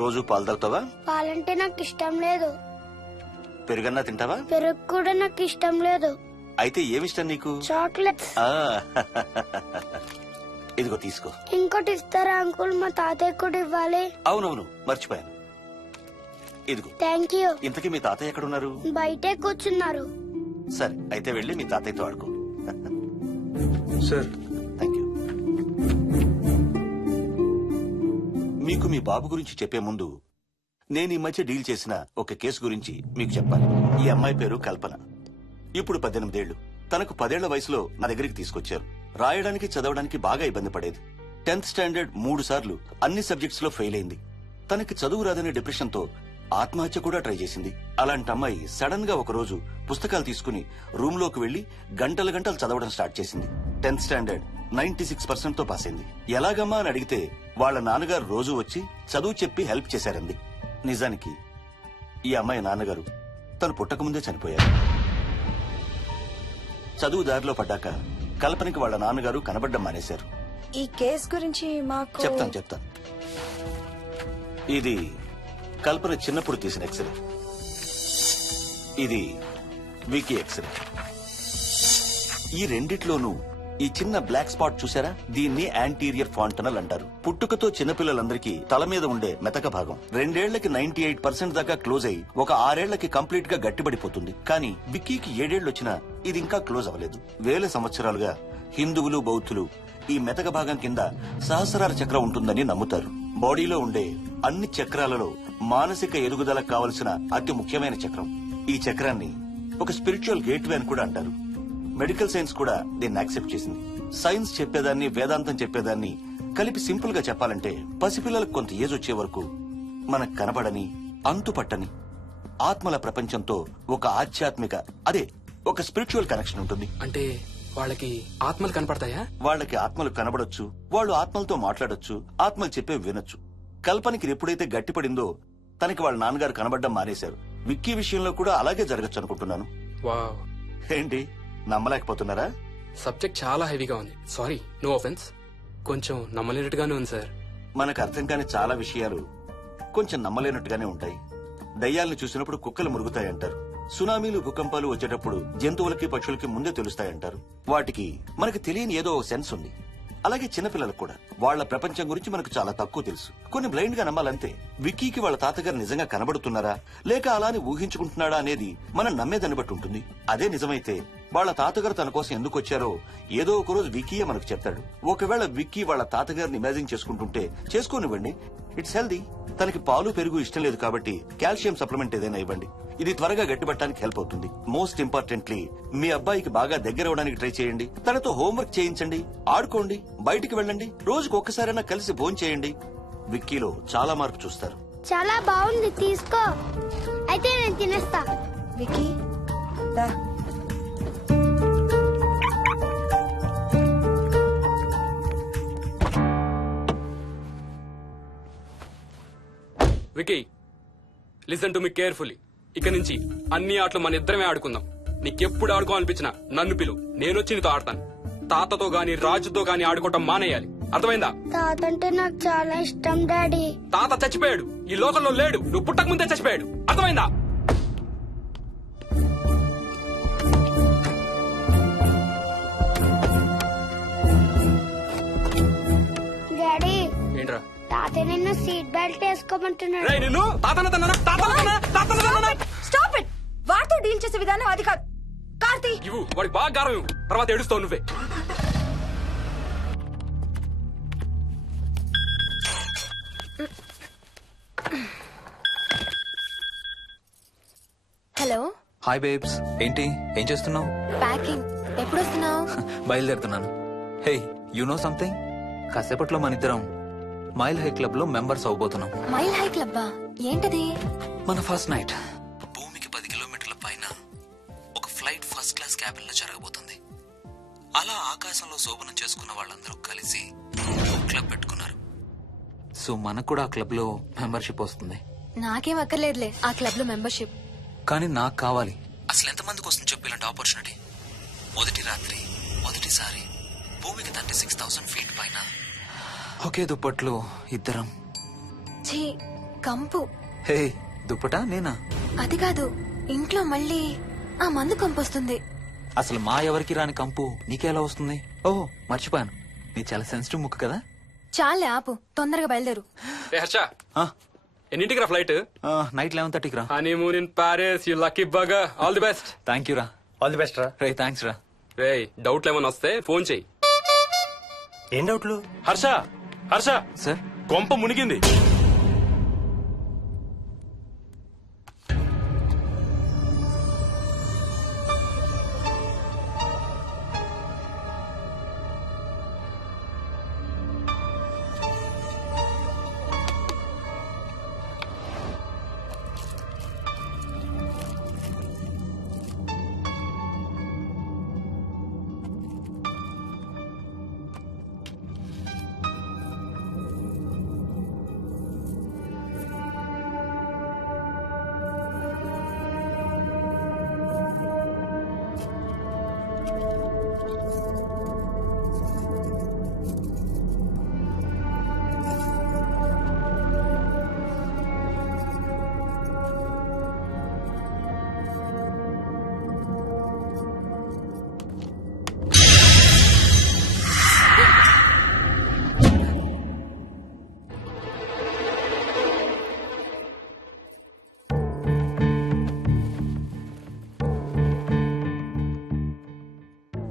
రోజు పాలు తాగుతావా? పాలంటే నాకు ఇష్టం లేదు. పెరుగన్నా తింటావా? పెరుగు కూడా నాకు ఇష్టం లేదు. అయితే ఏమిష్టం నీకు? చాక్లెట్స్. ఆ, ఇదిగో తీసుకో. ఇంకోటి ఇస్తారా అంకుల్? మా తాతయ్య కూడా ఇవ్వాలి. అవునవును మర్చిపోయాను. ఇదిగో. Thank you. ఇంతకీ మీ తాతయ్య ఎక్కడున్నారు? బయటే కూర్చున్నారు. సరే అయితే వెళ్ళి మీ తాతయ్యతో ఆడుకో. Sir thank you. మీకు మీ బాబు గురించి చెప్పే ముందు నేను ఈ మధ్య డీల్ చేసిన ఒక కేసు గురించి మీకు చెప్పాలి. ఈ అమ్మాయి పేరు కల్పన. ఇప్పుడు 18 ఏళ్లు. తనకు 10 ఏళ్ల వయసులో నా దగ్గరికి తీసుకొచ్చారు. రాయడానికి చదవడానికి బాగా ఇబ్బంది పడేది. 10th స్టాండర్డ్ 3 సార్లు అన్ని సబ్జెక్ట్స్ లో ఫెయిల్ అయింది. తనకి చదువు రాదనే డిప్రెషన్ తో ఆత్మహత్య కూడా ట్రై చేసింది. అలాంటి అమ్మాయి సడన్ గా ఒక రోజు పుస్తకాలు తీసుకుని రూమ్ లోకి వెళ్లి గంటలు గంటలు చదవడం స్టార్ట్ చేసింది. 10th స్టాండర్డ్ 96% తో పాస్ అయింది. ఎలాగమ్మా అని అడిగితే వాళ్ళ నాన్నగారు రోజు వచ్చి చదువు చెప్పి హెల్ప్ చేశారంది. నిజానికి ఈ అమ్మాయి నాన్నగారు తను పుట్టకముందే చనిపోయారు. చదువు దారిలో పడ్డాక కల్పనకి వాళ్ళ నాన్నగారు కనబడ్డం మానేశారు. ఈ కేస్ గురించి మాకు చెప్తాను. ఇది కల్పన చిన్నప్పుడు తీసిన ఎక్స్రే. ఇది వికీ ఎక్స్రే. ఈ రెండిట్లోనూ ఈ చిన్న బ్లాక్ స్పాట్ చూసారా? దీన్ని యాంటీరియర్ ఫాంటనల్ అంటారు. పుట్టుకతో చిన్నపిల్లలందరికీ తల మీద ఉండే మెతక భాగం 2 ఏళ్లకి 98% దాకా క్లోజ్ అయి ఒక 6 ఏళ్లకి కంప్లీట్ గా గట్టిపడిపోతుంది. కానీ విక్కీకి 7 ఏళ్లు వచ్చినా ఇది ఇంకా క్లోజ్ అవ్వలేదు. వేల సంవత్సరాలుగా హిందువులు బౌద్ధులు ఈ మెతక భాగం కింద సహస్రార చక్రం ఉంటుందని నమ్ముతారు. బాడీలో ఉండే అన్ని చక్రాలలో మానసిక ఎదుగుదలకు కావలసిన అతి ముఖ్యమైన చక్రం. ఈ చక్రాన్ని ఒక స్పిరిచువల్ గేట్వే అని కూడా అంటారు. మెడికల్ సైన్స్ కూడా దీన్ని యాక్సెప్ట్ చేసింది. సైన్స్ చెప్పేదాన్ని వేదాంతం చెప్పేదాన్ని కలిపి సింపుల్ గా చెప్పాలంటే పసిపిల్లలకు కొంత ఏజ్ వచ్చే వరకు మనకు కనబడని అంతుపట్టని ఆత్మల ప్రపంచంతో ఒక ఆధ్యాత్మిక ఒక స్పిరిచువల్ కనెక్షన్ ఉంటుంది. అంటే వాళ్ళకి ఆత్మలు కనపడతాయా? వాళ్ళకి ఆత్మలు కనబడొచ్చు, వాళ్ళు ఆత్మలతో మాట్లాడొచ్చు, ఆత్మలు చెప్పే వినొచ్చు. కల్పనకి ఎప్పుడైతే గట్టిపడిందో తనకి వాళ్ళ నాన్నగారు కనబడ్డం మానేశారు. విక్కీ విషయంలో కూడా అలాగే జరగచ్చు అనుకుంటున్నాను. వావ్, ఏంటి నమ్మలేకపోతున్నారా? సబ్జెక్ట్ చాలా హెవీగా ఉంది. Sorry, no offence. కొంచెం నమ్మలేనట్టుగానే ఉంది సార్. మనకు అర్థం కాని చాలా విషయాలు కొంచెం నమ్మలేనట్టుగానే ఉంటాయి. దయ్యాలను చూసినప్పుడు కుక్కలు మురుగుతాయంటారు. సునామీలు భూకంపాలు వచ్చేటప్పుడు జంతువులకి పక్షులకి ముందే తెలుస్తాయంటారు. వాటికి మనకి తెలియని ఏదో సెన్స్ ఉంది. అలాగే చిన్నపిల్లలకు కూడా వాళ్ళ ప్రపంచం గురించి మనకు చాలా తక్కువ తెలుసు. కొన్ని బ్లైండ్ గా నమ్మాలంతే. విక్కీకి వాళ్ళ తాతగారు నిజంగా కనబడుతున్నారా లేక అలానే ఊహించుకుంటున్నాడా అనేది మనం నమ్మేదాన్ని బట్టి ఉంటుంది. అదే నిజమైతే వాళ్ళ తాతగారు తన కోసం ఎందుకు వచ్చారో ఏదో ఒక రోజు విక్కీయే మనకు చెప్తాడు. ఒకవేళ విక్కీ వాళ్ళ తాతగారిని ఇమాజిన్ చేసుకుంటుంటే చేసుకోనివ్వండి, ఇట్స్ హెల్దీ. తనకి పాలు పెరుగు ఇష్టం లేదు కాబట్టి కాల్షియం సప్లిమెంట్ ఏదైనా ఇవ్వండి. ఇది త్వరగా గట్టిపట్టడానికి హెల్ప్ అవుతుంది. మోస్ట్ ఇంపార్టెంట్లీ మీ అబ్బాయికి బాగా దగ్గర అవడానికి ట్రై చేయండి. తనతో హోంవర్క్ చేయించండి, ఆడుకోండి, బయటికి వెళ్ళండి, రోజుకు ఒక్కసారైనా కలిసి భోజనం చేయండి. విక్కీలో చాలా మార్పు చూస్తారు. చాలా బాగుంది, తీసుకో. అయితే నేను తినేస్తా. విక్కీ దా. Vicky, listen to me carefully. ఇక నుంచి అన్ని ఆటలు మన ఇద్దరమే ఆడుకుందాం. నీకెప్పుడు ఆడుకోవాలనిపించినా నన్ను పిలువు, నేనొచ్చి నీతో ఆడతాను. తాతతో గాని రాజుతో గాని ఆడుకోవటం మానేయాలి, అర్థమైందా? తాత అంటే నాకు చాలా ఇష్టం డాడీ. తాత చచ్చిపోయాడు, ఈ లోకంలో లేడు. నువ్వు పుట్టక ముందే చచ్చిపోయాడు, అర్థమైందా? డాడీ, ఏంట్రా? తాత నిన్ను సీట్ బెల్ట్ వేసుకోమంటున్నాడు. రేయ్, నిన్ను స్టాప్ ఇట్. వాడితో డీల్ చేసే విధానం అది కాదు. కార్తీ, ఇవ్వు, వాడికి బాగా గారం ఇవ్వు, తర్వాత ఏడుస్తావు నువ్వే. Hello, hi babes. ఏంటి, ఏం చేస్తున్నావు? ప్యాకింగ్. ఎప్పుడు వస్తున్నావు? బయలుదేరుతున్నాను. Hey, you know something? కాసేపట్లో మన ఇద్దరం మైల్ హై క్లబ్ లో మెంబర్స్ అవబోతున్నాం. మైల్ హై క్లబ్బా? ఏంటది? మన ఫస్ట్ నైట్ భూమికి 10 కిలోమీటర్ల పైన ఒక ఫ్లైట్ ఫస్ట్ క్లాస్ క్యాబిన్ లో జరగబోతుంది. అలా ఆకాశంలో శోభనం చేసుకున్న వాళ్ళందరూ కలిసి క్లబ్ పెట్టుకున్నారు. సో మనకు కూడా ఆ క్లబ్ లో మెంబర్షిప్ వస్తుంది. నాకేం అక్కర్లేదులే ఆ క్లబ్ లో మెంబర్షిప్. కానీ నాకు కావాలి. అసలు ఎంతమందికి వస్తుంది చెప్పు ఇలాంటి ఆపర్చునిటీ? మొదటి రాత్రి, మొదటిసారి భూమికి 36,000 ఫీట్ పైన ఒకే దుప్పట్లో ఇద్దరం. ఛీ, కంపు. హే, దుప్పటా నేనా? అది కాదు, ఇంట్లో మళ్ళీ ఆ మందు కంపు వస్తుంది. అసలు మా ఎవరికి రాని కంపు నీకెలా వస్తుంది? ఓ మర్చిపోయాను, నీ చాలా సెన్సిటివ్ ముక్కు కదా. చాలే ఆపు, తొందరగా బయలుదేరు. ఏ హర్ష, ఎన్నింటికి రా ఫ్లైట్? నైట్ 11:30కి రా. Honeymoon in Paris, you lucky bugger. All the best. Thank you రా. ఆల్ ది బెస్ట్ రా. రే థ్యాంక్స్ రా. రే, డౌట్లు ఏమైనా వస్తే ఫోన్ చెయ్యి. ఏం డౌట్లు? హర్ష, హర్ష, సార్, కొంప మునిగింది.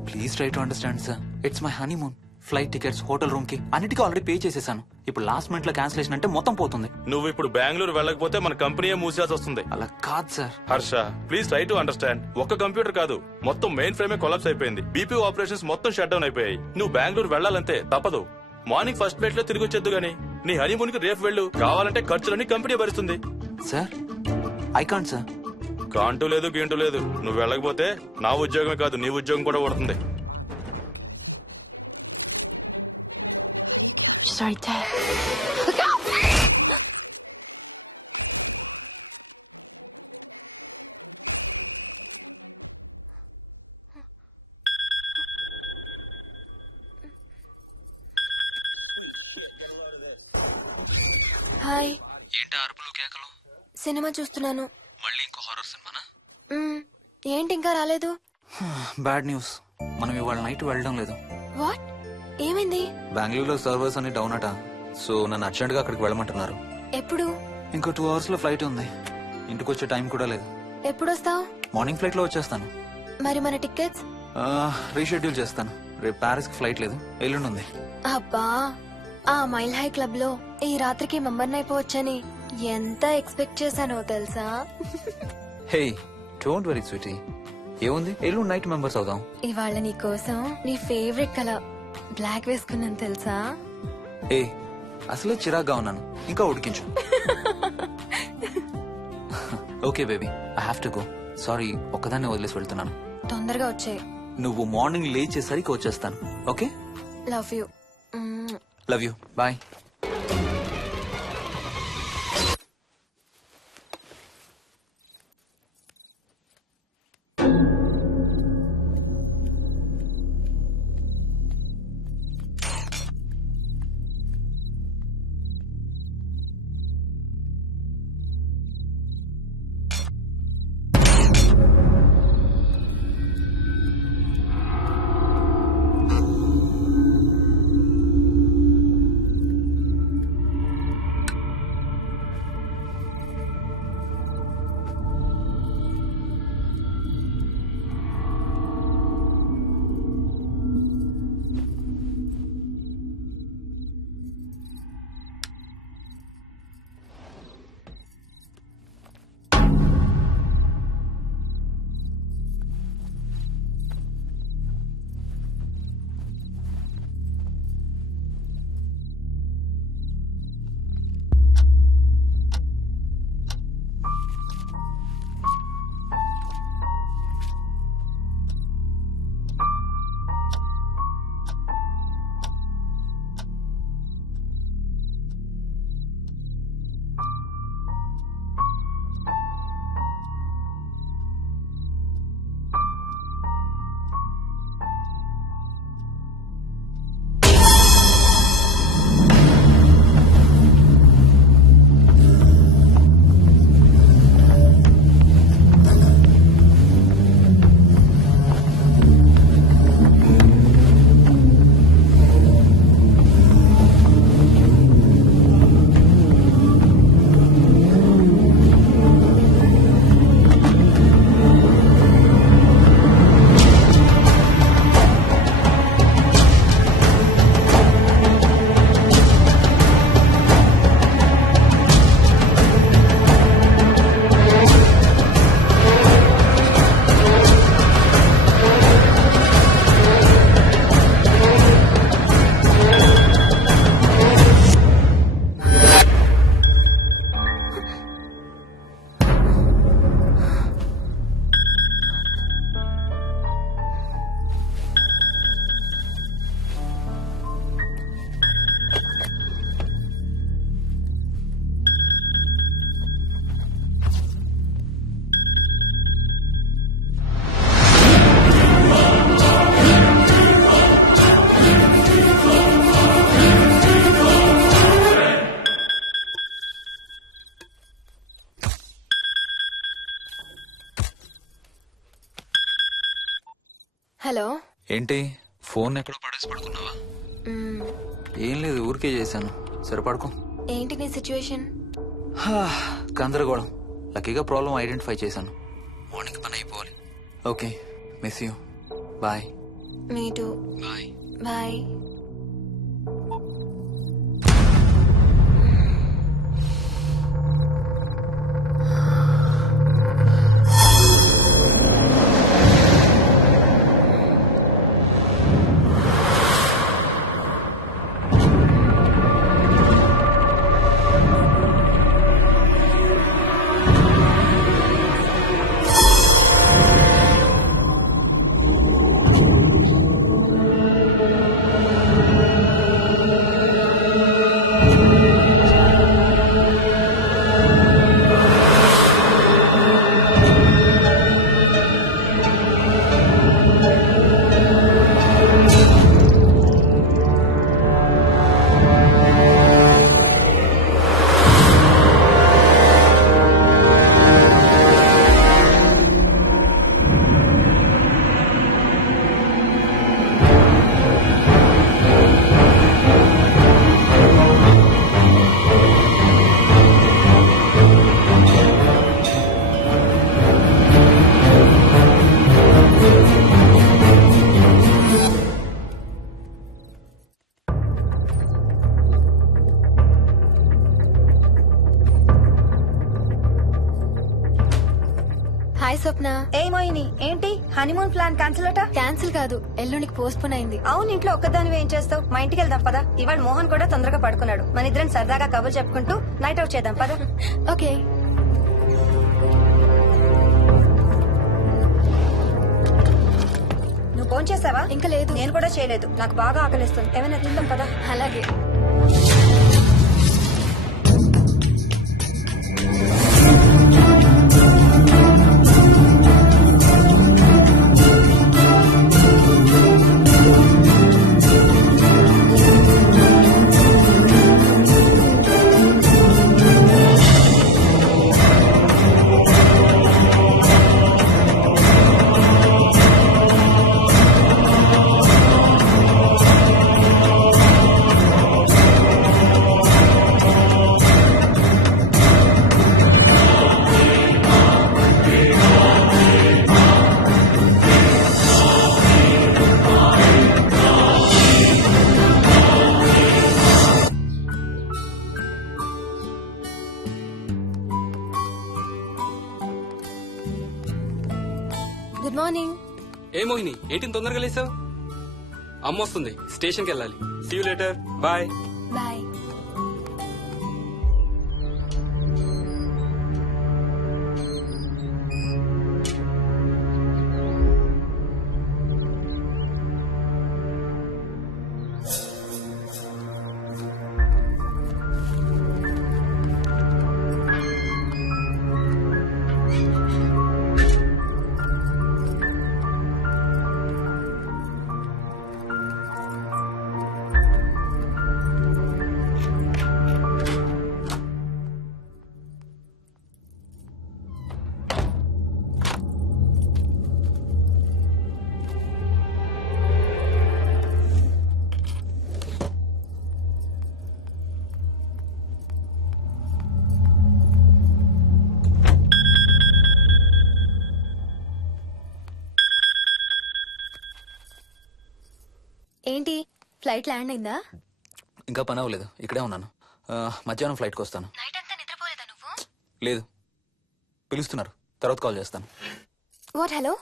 Please try to understand sir. It's my honeymoon. Flight tickets, hotel room కి అన్నిటికీ ఆల్రెడీ పే చేసేసాను. ఇప్పుడు లాస్ట్ మినిట్ లో క్యాన్సిలేషన్ అంటే మొత్తం పోతుంది. నువ్వు ఇప్పుడు బెంగళూరు వెళ్ళకపోతే మన కంపెనీయే మూసేయాల్సి వస్తుంది. అలా కాదు sir. Harsha, please try to understand. ఒక్క కంప్యూటర్ కాదు, మొత్తం మెయిన్ ఫ్రేమే కొలాప్స్ అయిపోయింది. బీపీ ఆపరేషన్స్ మొత్తం షట్ డౌన్ అయిపోయాయి. నువ్వు బెంగళూరు వెళ్ళాలంతే, తప్పదు. మార్నింగ్ ఫస్ట్ ఫ్లైట్ లో తిరిగి వచ్చేద్దు గానీ నీ హనీమూన్ కి రేపు వెళ్ళు. కావాలంటే ఖర్చులన్నీ కంపెనీ భరిస్తుంది. Sir, I can't sir. కాంటూ లేదు, గీంటూ లేదు. నువ్వు వెళ్ళకపోతే నా ఉద్యోగమే కాదు, నీ ఉద్యోగం కూడా పడుతుంది. Sorry, Dad. హాయ్. ఏంటి అరుపులు కేకలు? సినిమా చూస్తున్నాను. మళ్ళీ ఇంకో హారర్ సినిమానా? ఏంటి ఇంకా రాలేదు? బ్యాడ్ న్యూస్, మనం ఇవాళ నైట్ వెళ్ళడం లేదు. వాట్? ఏమైంది? బెంగళూరులో సర్వర్స్ అన్ని డౌన్ అట, సో నన్ను అర్జెంట్ గా అక్కడికి వెళ్ళమంటున్నారు. ఎప్పుడు? ఇంకో 2 hours లో ఫ్లైట్ ఉంది. ఇంటికి వచ్చే టైం కూడా లేదు. ఎప్పుడు వస్తావు? మార్నింగ్ ఫ్లైట్ లో వచ్చేస్తాను. మరి మన టికెట్స్? రీషెడ్యూల్ చేస్తాను. రేపు ప్యారిస్ కి ఫ్లైట్ లేదు, ఎల్లుండి ఉంది. అబ్బా, ఆ మైల్ హై క్లబ్ లో ఈ రాత్రికి మెంబర్ అయిపోవచ్చని ఎంత ఎక్స్పెక్ట్ చేశానో తెలుసా? హే డోంట్ వరీ స్వీటీ, ఏముంది, ఎల్లుండి నైట్ మెంబర్స్ అవుదాం. ఇవాళ నీ కోసం నీ ఫేవరెట్ కలర్ బ్లాక్ వేసుకున్నాను తెలుసా? ఏ అసలే చిరాగ్గా ఉన్నాను, ఇంకా ఉడికించు. Okay baby, I have to go. Sorry, ఒక్కదాన్ని వదిలేసి వెళ్తున్నాను. తొందరగా వచ్చే. నువ్వు మార్నింగ్ లేచేసరికి వచ్చేస్తాను. Okay, love you. Love you, bye. Hello. ఏంటి ఫోన్ ఎక్కడ పడేసి పడుకున్నావా? ఏం లేదు, ఊరికే చేశాను. సరే పడుకో. ఏంటి నీ సిచ్యువేషన్? గందరగోళం. లక్కీగా ప్రాబ్లం ఐడెంటిఫై చేశాను. మార్నింగ్ పని అయిపోవాలి. Okay, miss you. Bye. Me too. Bye. Bye. Hi Swapna. ఏమోయిని ఏంటి హనీమూన్ ప్లాన్ క్యాన్సిల్ అట? క్యాన్సిల్ కాదు, ఎల్లుండికి పోస్ట్ పోన్ అయింది. అవును, ఇంట్లో ఒక్కదానివి ఏం చేస్తావు? మా ఇంటికి వెళ్దాం పదా. ఇవాళ మోహన్ కూడా తొందరగా పడుకున్నాడు. మన ఇద్దరం సరదాగా కబుర్లు చెప్పుకుంటూ నైట్ అవుట్ చేద్దాం పదా. ఓకే. నువ్వు ఫోన్ చేసావా? ఇంకా లేదు. నేను కూడా చేయలేదు. నాకు బాగా ఆకలిస్తుంది. ఏమైనా తిందాం పదా. అలాగే. Good morning. ఏ మోహిని, ఏంటి ఇంత తొందరగా లేసావు? అమ్మ వస్తుంది, స్టేషన్కి వెళ్ళాలి. See you later. Bye. Bye. ఏంటి, ఫ్లైట్ ల్యాండ్ అయిందా? ఇంకా పని అవ్వలేదు, ఇక్కడే ఉన్నాను. మధ్యాహ్నం ఫ్లైట్కి వస్తాను. నైట్ అంతా నిద్రపోలేదా నువ్వు? లేదు, పిలుస్తున్నారు, తర్వాత కాల్ చేస్తాను. వాట్? హలో.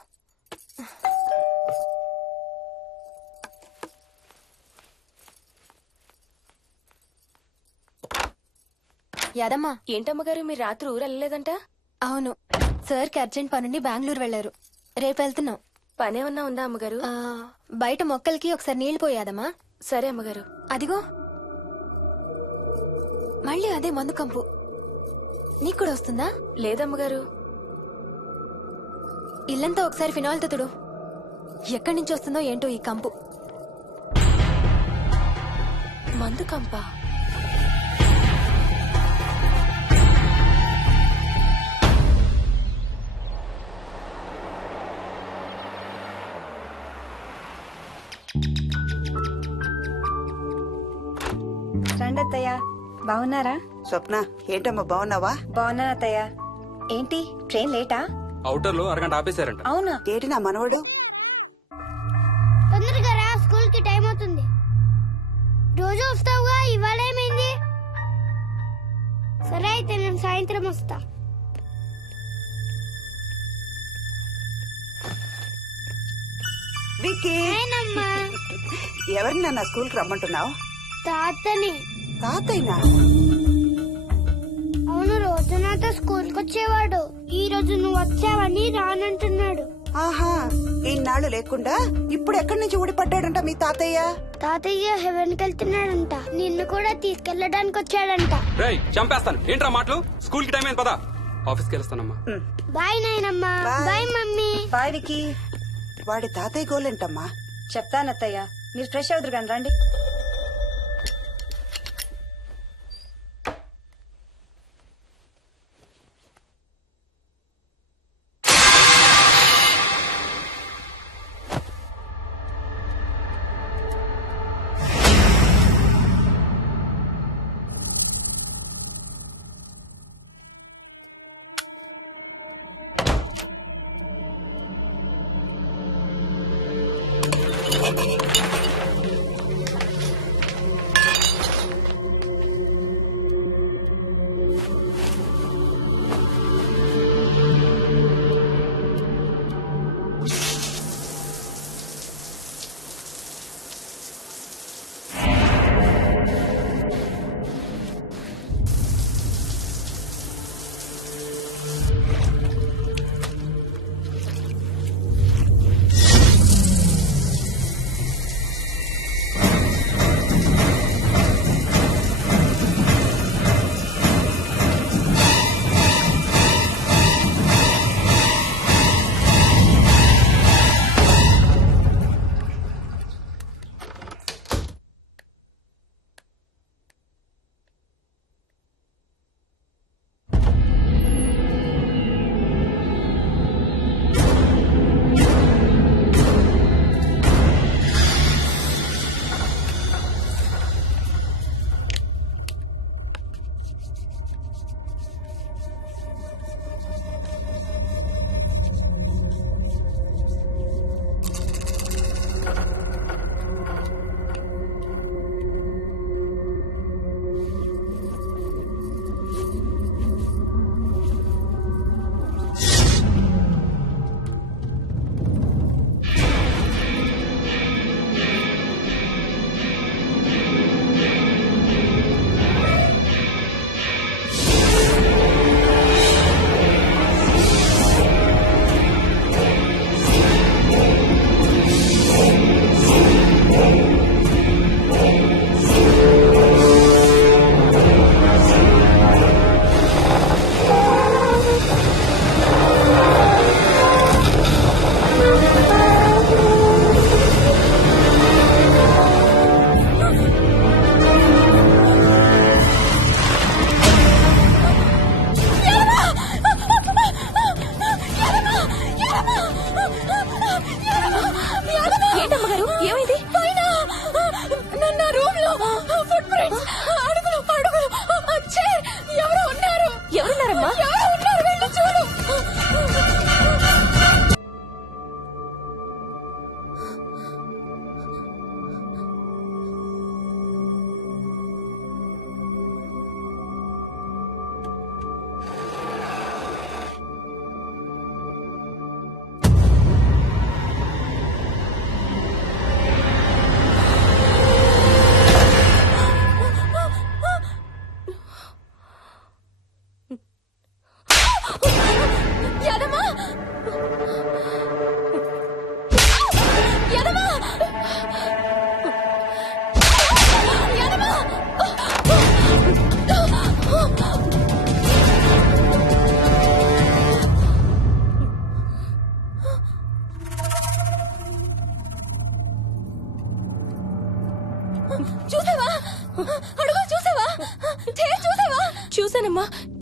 యాదమ్మా. ఏంటమ్మగారు మీరు రాత్రి ఊరు వెళ్ళలేదంట? అవును, సార్కి అర్జెంట్ పనుండి బెంగళూరు వెళ్లారు. రేపు వెళ్తున్నాం. పనేమన్నా ఉందా అమ్మగారు? బయట మొక్కలకి ఒకసారి నీళ్లు పోయాదమ్మా. సరే అమ్మగారు. అదిగో మళ్ళీ అదే మందు కంపు. నీకు కూడా వస్తుందా? లేదమ్మగారు. ఇల్లంతా ఒకసారి ఫినాయిల్తో తుడు. ఎక్కడి నుంచి వస్తుందో ఏంటో ఈ కంపు. మందు కంప? రండి అత్తయ్య. బాగున్నారా? స్వప్న, ఏంటమ్మా బాగున్నావా? బాగున్నాను అత్తయ్య. ఏంటి ట్రైన్ లేటా? అవుటర్ లో అరగంట ఆపేశారంట. అవునా? ఏంటి నా మనవడు? తొందరగా రా, స్కూల్ కి టైం అవుతుంది. రోజు వస్తావుగా, ఇవాళ ఏమైంది? సరే అయితే నేను సాయంత్రం వస్తా. విక్కీ, నేనమ్మా. ఎవరిని నా స్కూల్ కి రమ్మంటున్నావు? తాతని. తాతయ్యనా? అవును, రోజు నాతో స్కూల్ కి వచ్చేవాడు. ఈ రోజు నువ్వు వచ్చావని రానంటున్నాడు. ఆహా, ఇన్నాళ్ళు లేకుండా ఇప్పుడు ఎక్కడి నుంచి ఊడిపడ్డాడంట మీ తాతయ్య? తాతయ్య హెవెన్ కి వెళ్తున్నాడంట. నిన్ను కూడా తీసుకెళ్లడానికి వచ్చాడంట. రేయ్, చంపేస్తాను. ఏంట్రా మాటలు? స్కూల్ కి టైం అయింది, పదా. ఆఫీస్కి వెళ్తానమ్మా. బాయ్ నాయనమ్మా. Bye mummy. బాయ్ వికీ. వాడి తాతయ్య గోలేంటమ్మా? చెప్తానత్తయ్య, మీరు ఫ్రెష్ అవుతురు కానీ రండి.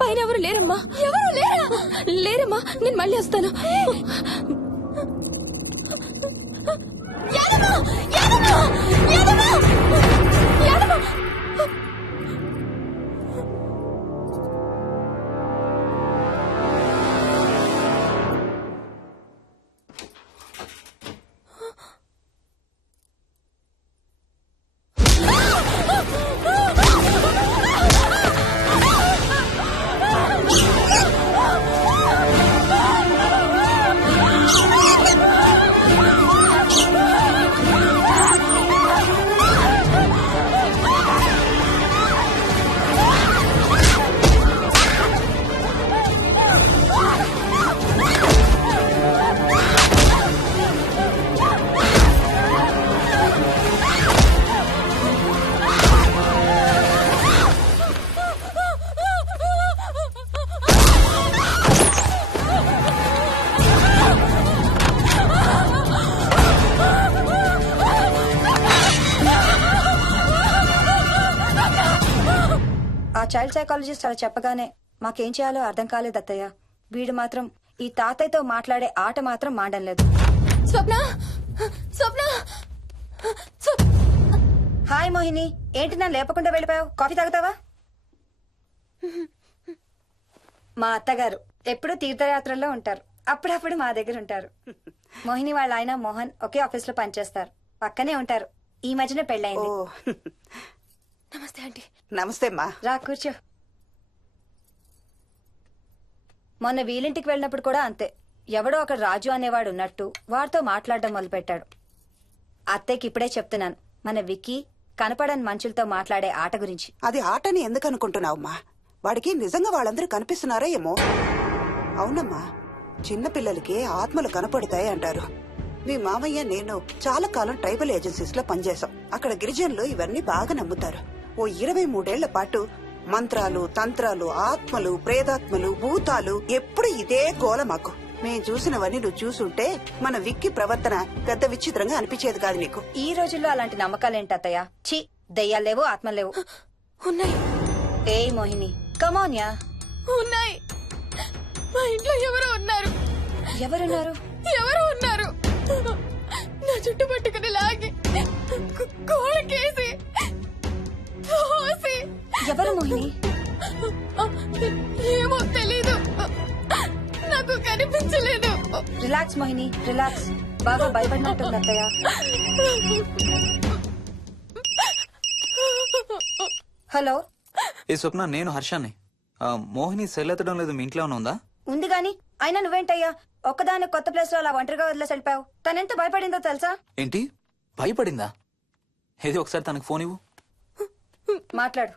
పైన ఎవరు లేరమ్మా, ఎవరు లేరా? లేరమ్మా, నేను మళ్ళీ వస్తాను. యాదమ్మ! యాదమ్మ! యాదమ్మ! యాదమ్మ! ఆ చైల్డ్ సైకాలజిస్ట్ అలా చెప్పగానే మాకేం చేయాలో అర్థం కాలేదు అత్తయ్య. వీడు మాత్రం ఈ తాతయ్యతో మాట్లాడే ఆట మాత్రం మాండం లేదు. స్వప్న, స్వప్న, హాయ్ మోహిని, ఏంటి నన్ను లేపకుండా వెళ్ళిపోయావు? కాఫీ తాగుతావా? మా అత్తగారు ఎప్పుడు తీర్థయాత్రల్లో ఉంటారు, అప్పుడప్పుడు మా దగ్గర ఉంటారు. మోహిని వాళ్ళ ఆయన మోహన్ ఒకే ఆఫీస్ లో పనిచేస్తారు, పక్కనే ఉంటారు. ఈ మధ్యన పెళ్ళైంది. నమస్తే ఆంటీ. నమస్తే అమ్మా. రా కూర్చో. మొన్న వీలింటికి వెళ్ళినప్పుడు కూడా అంతే. ఎవడో ఒక రాజు అనేవాడు ఉన్నట్టు వాడితో మాట్లాడడం మొదలుపెట్టాడు. అత్తయ్యకి ఇప్పుడే చెప్తున్నాను, మన విక్కీ కనపడని మనుషులతో మాట్లాడే ఆట గురించి. అది ఆటని ఎందుకు అనుకుంటున్నావమ్మా? వాడికి నిజంగా వాళ్ళందరూ కనిపిస్తున్నారా ఏమో. అవునమ్మా, చిన్నపిల్లలకి ఆత్మలు కనపడతాయి అంటారు. మీ మామయ్య నేను చాలా కాలం ట్రైబల్ ఏజెన్సీస్ లో పనిచేశాం. అక్కడ గిరిజనులు ఇవన్నీ బాగా నమ్ముతారు. ఓ 23 ఏళ్ల పాటు మంత్రాలు, తంత్రాలు, ఆత్మలు, ప్రేతాత్మలు, భూతాలు, ఎప్పుడు ఇదే గోల మాకు. మేం చూసినవన్నీ నువ్వు చూసుంటే మన విక్కీ ప్రవర్తన పెద్ద విచిత్రంగా అనిపించేది కాదు నీకు. ఈ రోజుల్లో అలాంటి నమ్మకాలేంటి అత్తయ్య? ఛీ, దెయ్యాలేవు, ఆత్మలేవు. ఉన్నాయి. ఏయ్ మోహిని, కమోన్యా. ఉన్నాయి. మా ఇంట్లో ఎవరో ఉన్నారు. ఎవరున్నారు? ఎవరు ఉన్నారు? నా చుట్టు పట్టుకుని లాగి కోళ్ళకేసి తోసి. ఎవరు మోహిని? ఏమో తెలీదు, నాకు కనిపించలేదు. Relax Mohini, relax. బాగా భయపడినట్టుంది అత్తయ్య. హలో. ఏ స్వప్న, నేను హర్షాన్ని. మోహిని సెల్ ఎత్తడం లేదు, మీ ఇంట్లో ఉందా? ఉంది గాని అయినా నువ్వేంటయ్యా ఒక్కదాని కొత్త ప్లేస్ లో అలా ఒంటరిగా వదిలేసి వెళ్ళిపోయావు? తనెంత భయపడిందో తెలుసా? ఏంటి, భయపడిందా? ఏది ఒకసారి తనకు ఫోన్ ఇవ్వు. మాట్లాడు.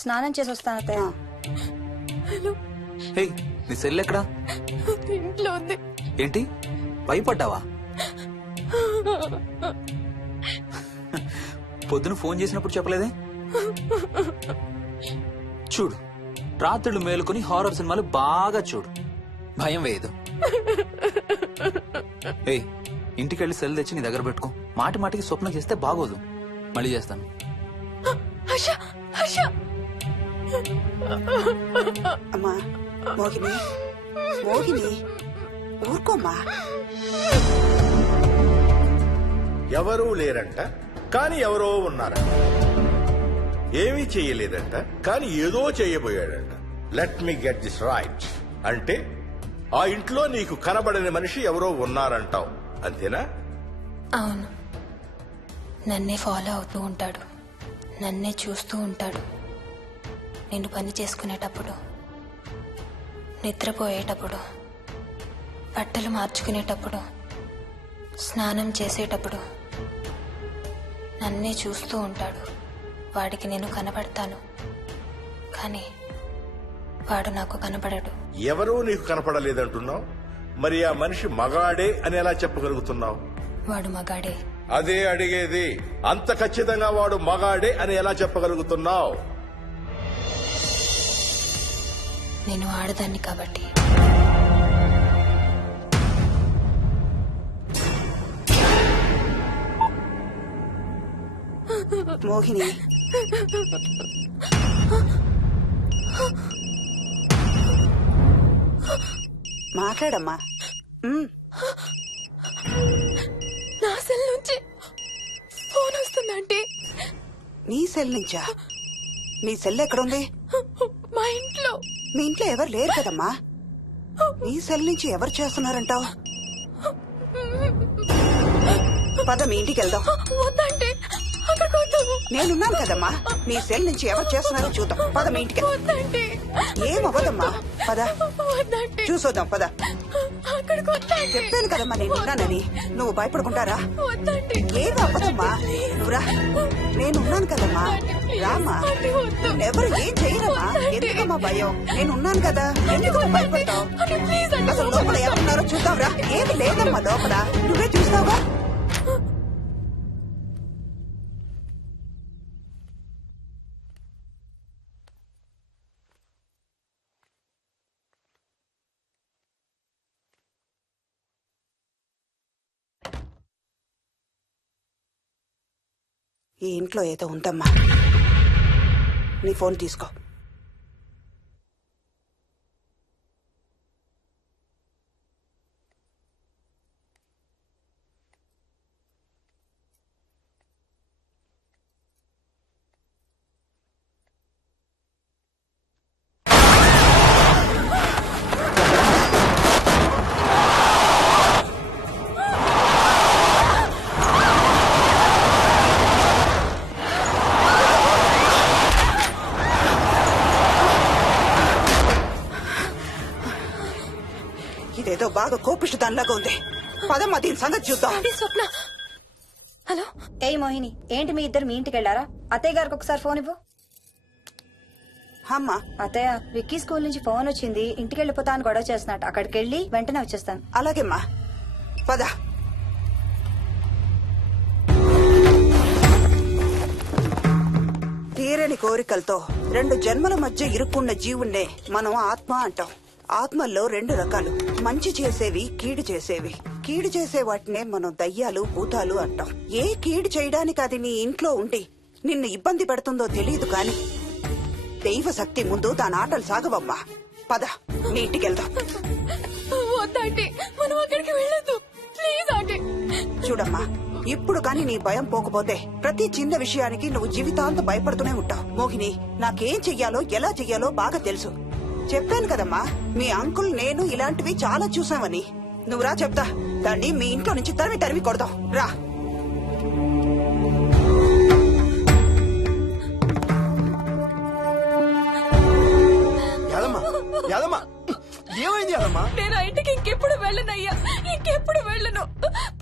స్నానం చేసి వస్తాను అత్తయ్య. హే, నీ సెల్ ఎక్కడా? ఇంట్లో ఉంది. ఏంటి, భయపడ్డావా? పొద్దున ఫోన్ చేసినప్పుడు చెప్పలేదే? చూడు, రాత్రులు మేలుకొని హారర్ సినిమాలు బాగా చూడు, భయం వేయదు. ఏయ్, ఇంటికెళ్ళి సెల్ తెచ్చి నీ దగ్గర పెట్టుకో. మాటి మాటికి స్వప్నం చేస్తే బాగోదు. మళ్ళీ చేస్తాను. అమ్మా మోహిని, మోహిని ఊరుకోమ్మా. ఎవరూ లేరంట, కానీ ఎవరో ఉన్నారంట. ఏమీ చెయ్యలేదంట, కానీ ఏదో చెయ్యబోయాడంట. Let me get this right. అంటే ఆ ఇంట్లో నీకు కనబడని మనిషి ఎవరో ఉన్నారంటావు, అంతేనా? అవును, నన్నే ఫాలో అవుతూ ఉంటాడు, నన్నే చూస్తూ ఉంటాడు. నేను పని చేసుకునేటప్పుడు, నిద్రపోయేటప్పుడు, బట్టలు మార్చుకునేటప్పుడు, స్నానం చేసేటప్పుడు నన్నే చూస్తూ ఉంటాడు. వాడికి నేను కనపడతాను, కానీ వాడు నాకు కనపడడు. ఎవరూ నీకు కనపడలేదంటున్నావు, మరి ఆ మనిషి మగాడే అని ఎలా చెప్పగలుగుతున్నావు? వాడు మగాడే. అదే అడిగేది, అంత ఖచ్చితంగా వాడు మగాడే అని ఎలా చెప్పగలుగుతున్నావు? నేను ఆడదాన్ని కాబట్టి. మోహిని, మాట్లాడమ్మా. నా సెల్ నుంచి ఫోన్ వస్తుందంటే. నీ సెల్ నుంచా? నీ సెల్ ఎక్కడుంది? మా ఇంట్లో. మీ ఇంట్లో ఎవరు లేరు కదమ్మా. నీ సెల్ నుంచి ఎవరు చేస్తున్నారంటావు? పద మీ ఇంటికి వెళ్దాం. వద్దంటే అక్కడికి వద్దాము. నేనున్నాను కదమ్మా. నీ సెల్ నుంచి ఎవరు చేస్తున్నారో చూద్దాం. పద మీ ఇంటికి. వద్దంటే ఏమవ్వదమ్మా, పద వద్దంటే చూసొద్దాం. పద. అక్కడికి వద్దంటే. చెప్పాను కదమ్మా నేనున్నానని. నువ్వు భయపడుకుంటారా? వద్దంటే ఏం అవ్వదమ్మా. నువ్వురా, నేనున్నాను కదమ్మా. రామా, ఎవరు ఏం చేయరమ్మా. ఎందుకమ్మా భయం? నేనున్నాను కదా, ఎందుకు భయపడతావు? అసలు లోపల ఎవరున్నారో చూద్దాంరా. ఏమి లేదమ్మా లోపల, నువ్వే చూస్తావా? ఈ ఇంట్లో ఏదో ఉందమ్మా. నీ ఫోన్ తీసుకో. ఇదేదో బాగా కోపిష్టి దానిలాగా ఉంది. పదమ్మా దీని సంగతి చూద్దాం. స్వప్న. హలో. ఏ మోహిని, ఏంటి మీ ఇద్దరు మీ ఇంటికి వెళ్ళారా? అత్తయ్య గారికి ఒకసారి ఫోన్ ఇవ్వు. అమ్మా. అత్తయ్య, విక్కీ స్కూల్ నుంచి ఫోన్ వచ్చింది. ఇంటికి వెళ్ళిపోతా అని గొడవ చేస్తున్నట్టు. అక్కడికి వెళ్ళి వెంటనే వచ్చేస్తాను. అలాగేమ్మా, పద. తీరని కోరికలతో 2 జన్మల మధ్య ఇరుక్కున్న జీవుణ్ణే మనం ఆత్మ అంటాం. ఆత్మల్లో 2 రకాలు, మంచి చేసేవి, కీడు చేసేవి. కీడు చేసే వాటినే మనం దయ్యాలు, భూతాలు అంటాం. ఏ కీడు చేయడానికి అది నీ ఇంట్లో ఉండి నిన్ను ఇబ్బంది పెడుతుందో తెలియదు కాని దైవ శక్తి ముందు దాని ఆటలు సాగవమ్మా. పద నీ ఇంటికి వెళ్దాం. వద్దంటే మనం అక్కడికి వెళ్ళొద్దు. ప్లీజ్ అంటే. చూడమ్మా, ఇప్పుడు కాని నీ భయం పోకపోతే ప్రతి చిన్న విషయానికి నువ్వు జీవితాంతం భయపడుతూనే ఉంటావు. మోహిని, నాకేం చెయ్యాలో ఎలా చెయ్యాలో బాగా తెలుసు. చెప్పాను కదమ్మా, మీ అంకుల్ నేను ఇలాంటివి చాలా చూసామని. నువ్వు రా చెప్తా. దాన్ని మీ ఇంట్లో నుంచి తరిమి కొడదాం. రా. ఏమైంది యాదమ్మా? నేను ఆ ఇంటికి ఇంకెప్పుడు వెళ్ళనయ్యా. ఇంకెప్పుడు వెళ్ళను.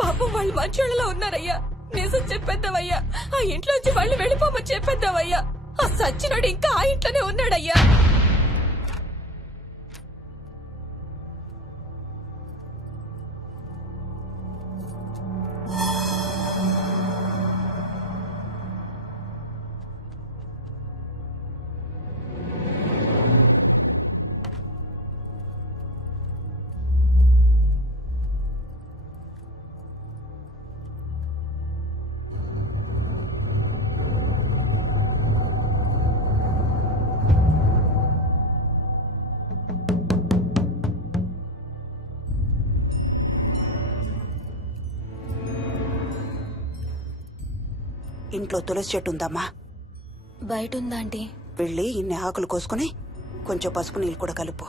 పాపం వాళ్ళు మంచోళ్ళలో ఉన్నారయ్యా. నిజం చెప్పేద్దామయ్యా. ఆ ఇంట్లోంచి వాళ్ళు వెళ్ళిపోమని చెప్పేద్దామయ్యా. ఆ సచ్చినోడు ఇంకా ఆ ఇంట్లోనే ఉన్నాడయ్యా. ఇంట్లో తులసి చెట్టు ఉందమ్మా. బయట ఉందా ఆంటీ? వెళ్ళి ఇన్ని ఆకులు కోసుకుని కొంచెం పసుపు నీళ్ళు కూడా కలుపు.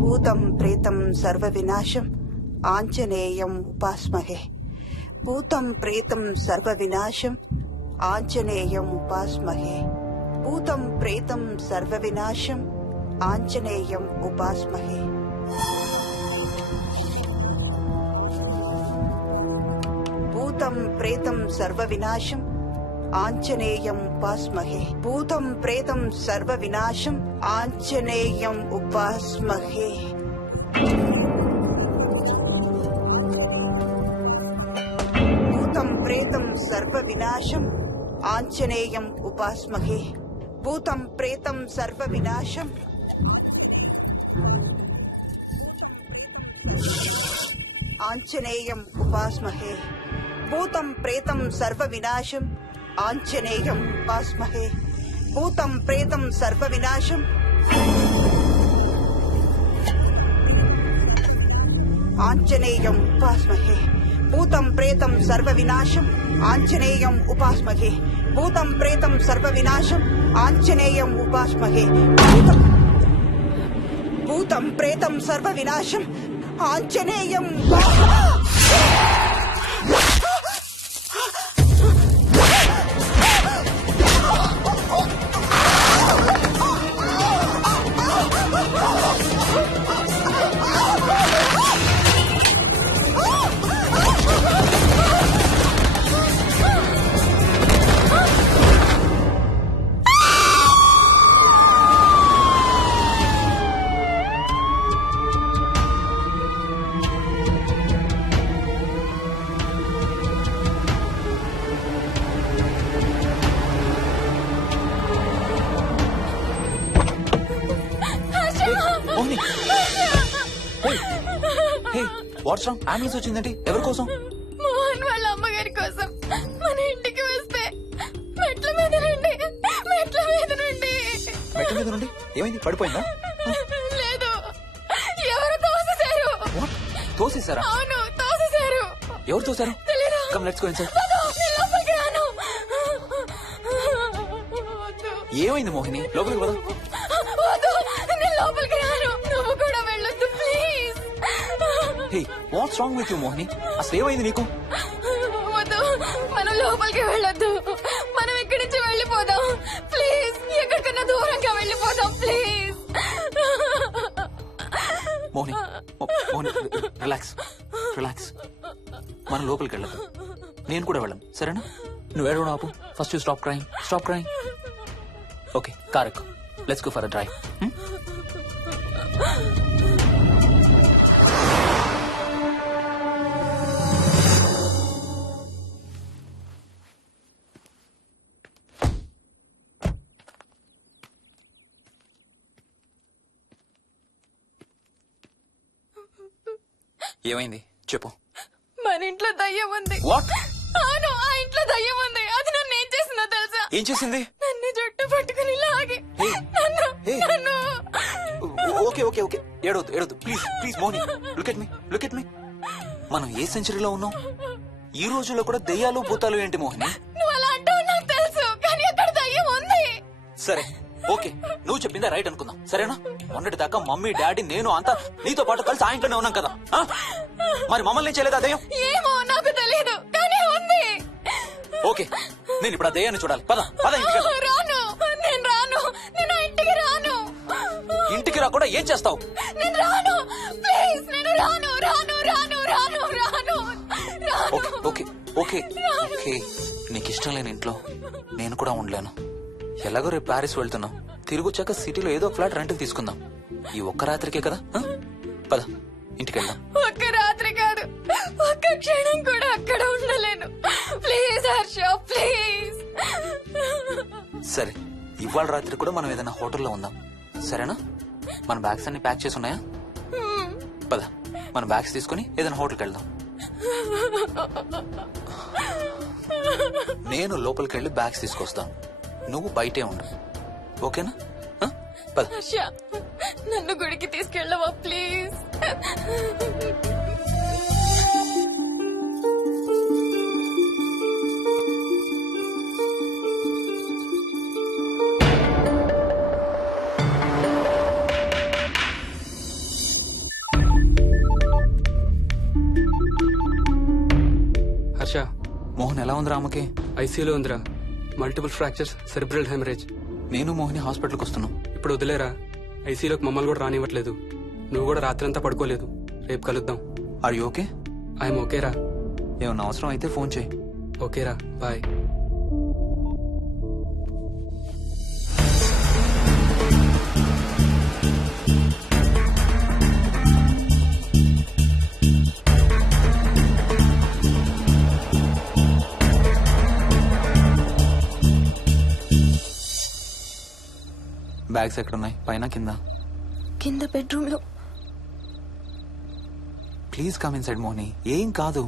భూతం ప్రేతం సర్వ వినాశం ఆంజనేయం ఉపాస్మహే. భూతం ప్రేతం సర్వ వినాశం ఆంజనేయం ఉపాస్మహే. భూతం ప్రేతం సర్వ వినాశం ఆంజనేయం ఉపాస్మహే. భూతం ప్రేతం సర్వ వినాశం ఆంజనేయం ఉపాస్మహే. భూతం ప్రేతం సర్వ వినాశం ఆంజనేయం ఉపాస్మహే. భూతం ప్రేతం సర్వ వినాశం ఆంజనేయం ఉపాస్మహే. భూతం ప్రేతం సర్వ వినాశం ఆంజనేయం ఉపాస్మహే. భూతం ప్రేతం సర్వ వినాశం ఆంజనేయం ఉపాస్మహే. భూతం ప్రేతం సర్వ వినాశం ఆంజనేయం ఉపాస్మహే. భూతం ప్రేతం సర్వ వినాశం ఆంజనేయం ఉపాస్మహే. భూతం ప్రేతం సర్వ వినాశం ఆంజనేయం ఉపాస్మహే. భూతం ప్రేతం సర్వ వినాశం ఆంజనేయం. What's wrong? అంబులెన్స్ వచ్చిందండి. ఎవరి కోసం? మోహన్ వాళ్ళ అమ్మగారి కోసం. మన ఇంటికి వస్తే మెట్ల మీద నుండి మెట్ల మీద నుండి ఏమైంది? పడిపోయిందా? లేదు, ఎవరు తోసేశారు. What? తోసేశారా? అవును, తోసేశారు. ఎవరు తోసారు? తెలీదు. Come let's go inside. నేను లోపలికి రాను. ఏమైంది మోహిని? లోపలికి పద. వద్దు, నేను లోపలికి రాను. నువ్వు కూడా వెళ్ళొద్దు please. Hey, watts wrong with you Mohini? అసలు ఏమైంది నీకు? వద్దు, మనం లోపలికి వెళ్ళొద్దు. మనం ఇక్కడి నుంచి వెళ్ళిపోదాం ప్లీజ్. ఎక్కడికన్నా దూరంగా వెళ్ళిపోదాం please. Mohini, Mohini relax relax. మనం లోపలికి వెళ్ళదు. నేను కూడా వెళ్ళను, సరేనా? నువ్వు ఏడవడం ఆపు. First you stop crime. Stop crime. Okay, car ఎక్కు. Let's go for a drive. ఏమైంది చెప్పు. మన ఇంట్లో దయ్యం ఉంది. వాట్? అవును, ఆ ఇంట్లో దయ్యం ఉంది. అది నన్ను ఏం చేసిందో తెలుసా? ఏం చేసింది? నన్ను జుట్టు పట్టుకుని లాగి నన్ను. ఓకే ఓకే ఓకే, ఏడవద్దు ఏడవద్దు please please Mohini. Look at me, look at me. మనం ఏ సెంచరీలో ఉన్నాం? ఈ రోజుల్లో కూడా దెయ్యాలు భూతాలు ఏంటి మోహిని? నువ్వు అలా అంటావు నాకు తెలుసు, కానీ అక్కడ దయ్యం ఉంది. సరే ఓకే, నువ్వు చెప్పిందే రైట్ అనుకుందాం, సరేనా? మొన్నటి దాకా మమ్మీ డాడీ నేను అంతా నీతో పాటు కలిసి ఆ ఇంట్లోనే ఉన్నాం కదా. మరి మమ్మల్ని చేయలేదు ఆ దెయ్యం? ఏమో నాకు తెలియదు, కానీ ఉంది. ఓకే, నేను ఇప్పుడు ఆ దెయ్యాన్ని చూడాలి. పద పద ఇంటికి వెళ్దాం. రాను, నేను రాను. నేను ఆ ఇంటికి రాను. ఇంటికి రాకుండా ఏం చేస్తావు? నేను రాను ప్లీజ్. నేను రాను రాను రాను రాను రాను రాను. ఓకే ఓకే ఓకే ఓకే, నీకు ఇష్టం లేని ఇంట్లో నేను కూడా ఉండలేను. ఎలాగో రేపు ప్యారిస్ వెళ్తున్నాం. తిరిగి వచ్చాక సిటీలో ఏదో ఫ్లాట్ రెంట్కి తీసుకుందాం. ఈ ఒక్క రాత్రికే కదా. పద ఇంటికి వెళ్దాం. ఒక్క రాత్రి కాదు, ఒక్క క్షణం కూడా అక్కడ ఉండలేను. Please Harsha, please. సరే, ఇవాళ రాత్రి కూడా మనం ఏదైనా హోటల్లో ఉందాం, సరేనా? మన బ్యాగ్స్ అన్ని ప్యాక్ చేసి ఉన్నాయా? పద మన బ్యాగ్స్ తీసుకుని ఏదైనా హోటల్కి వెళ్దాం. నేను లోపలికి వెళ్ళి బ్యాగ్స్ తీసుకొస్తాను, నువ్వు బయటే ఉండు, ఓకేనా? పద. హర్ష, నన్ను గుడికి తీసుకెళ్ళవా ప్లీజ్? హర్ష, మోహన్ ఎలా ఉంది రామకి? ఐసీయూలో ఉందిరా. Multiple fractures, cerebral haemorrhage. నేను మోహిని హాస్పిటల్కి వస్తున్నాం. ఇప్పుడు వదిలేరా, ఐసీయూలోకి మమ్మల్ని కూడా రానివ్వట్లేదు. నువ్వు కూడా రాత్రంతా పడుకోలేదు. రేపు కలుద్దాం. Are you okay? ఐఎమ్ ఓకేరా. ఏమన్నా అవసరం అయితే ఫోన్ చేయి. ఓకేరా బాయ్. బ్యాగ్స్ ఎక్కడున్నాయి? పైన కింద? కింద బెడ్రూమ్ లో. ప్లీజ్ కమ్ ఇన్ సైడ్ మోని. ఏం కాదు.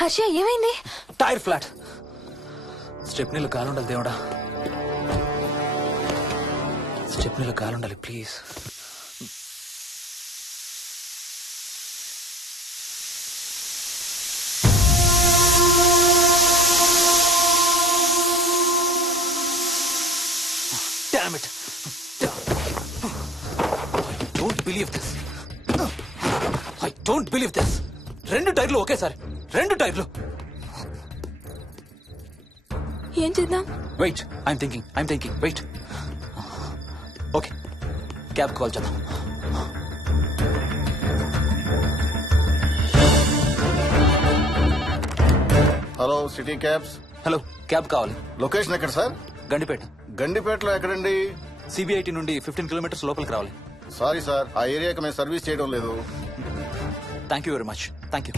హర్ష ఏమైంది? Tyre flat. స్టెప్నీలో కాలుండాలి దేవుడా. స్టెప్నీలో కాలుండాలి please. Damn it. I don't believe this. I don't believe this. 2 టైర్లు ఒకేసారి. 2 టైర్లు. ఏం చేద్దాం? Wait, I'm thinking. Wait. Okay, cab call చేద్దాం. Hello, city cabs. Hello, cab కావాలి. లొకేషన్ ఎక్కడ సార్? గండిపేట. గండిపేటలో ఎక్కడండి? సిబిఐటి నుండి 15 కిలోమీటర్స్ లోపలికి రావాలి. సారీ సార్, ఆ ఏరియాకి మేము సర్వీస్ చేయడం లేదు. Thank you very much. Thank you.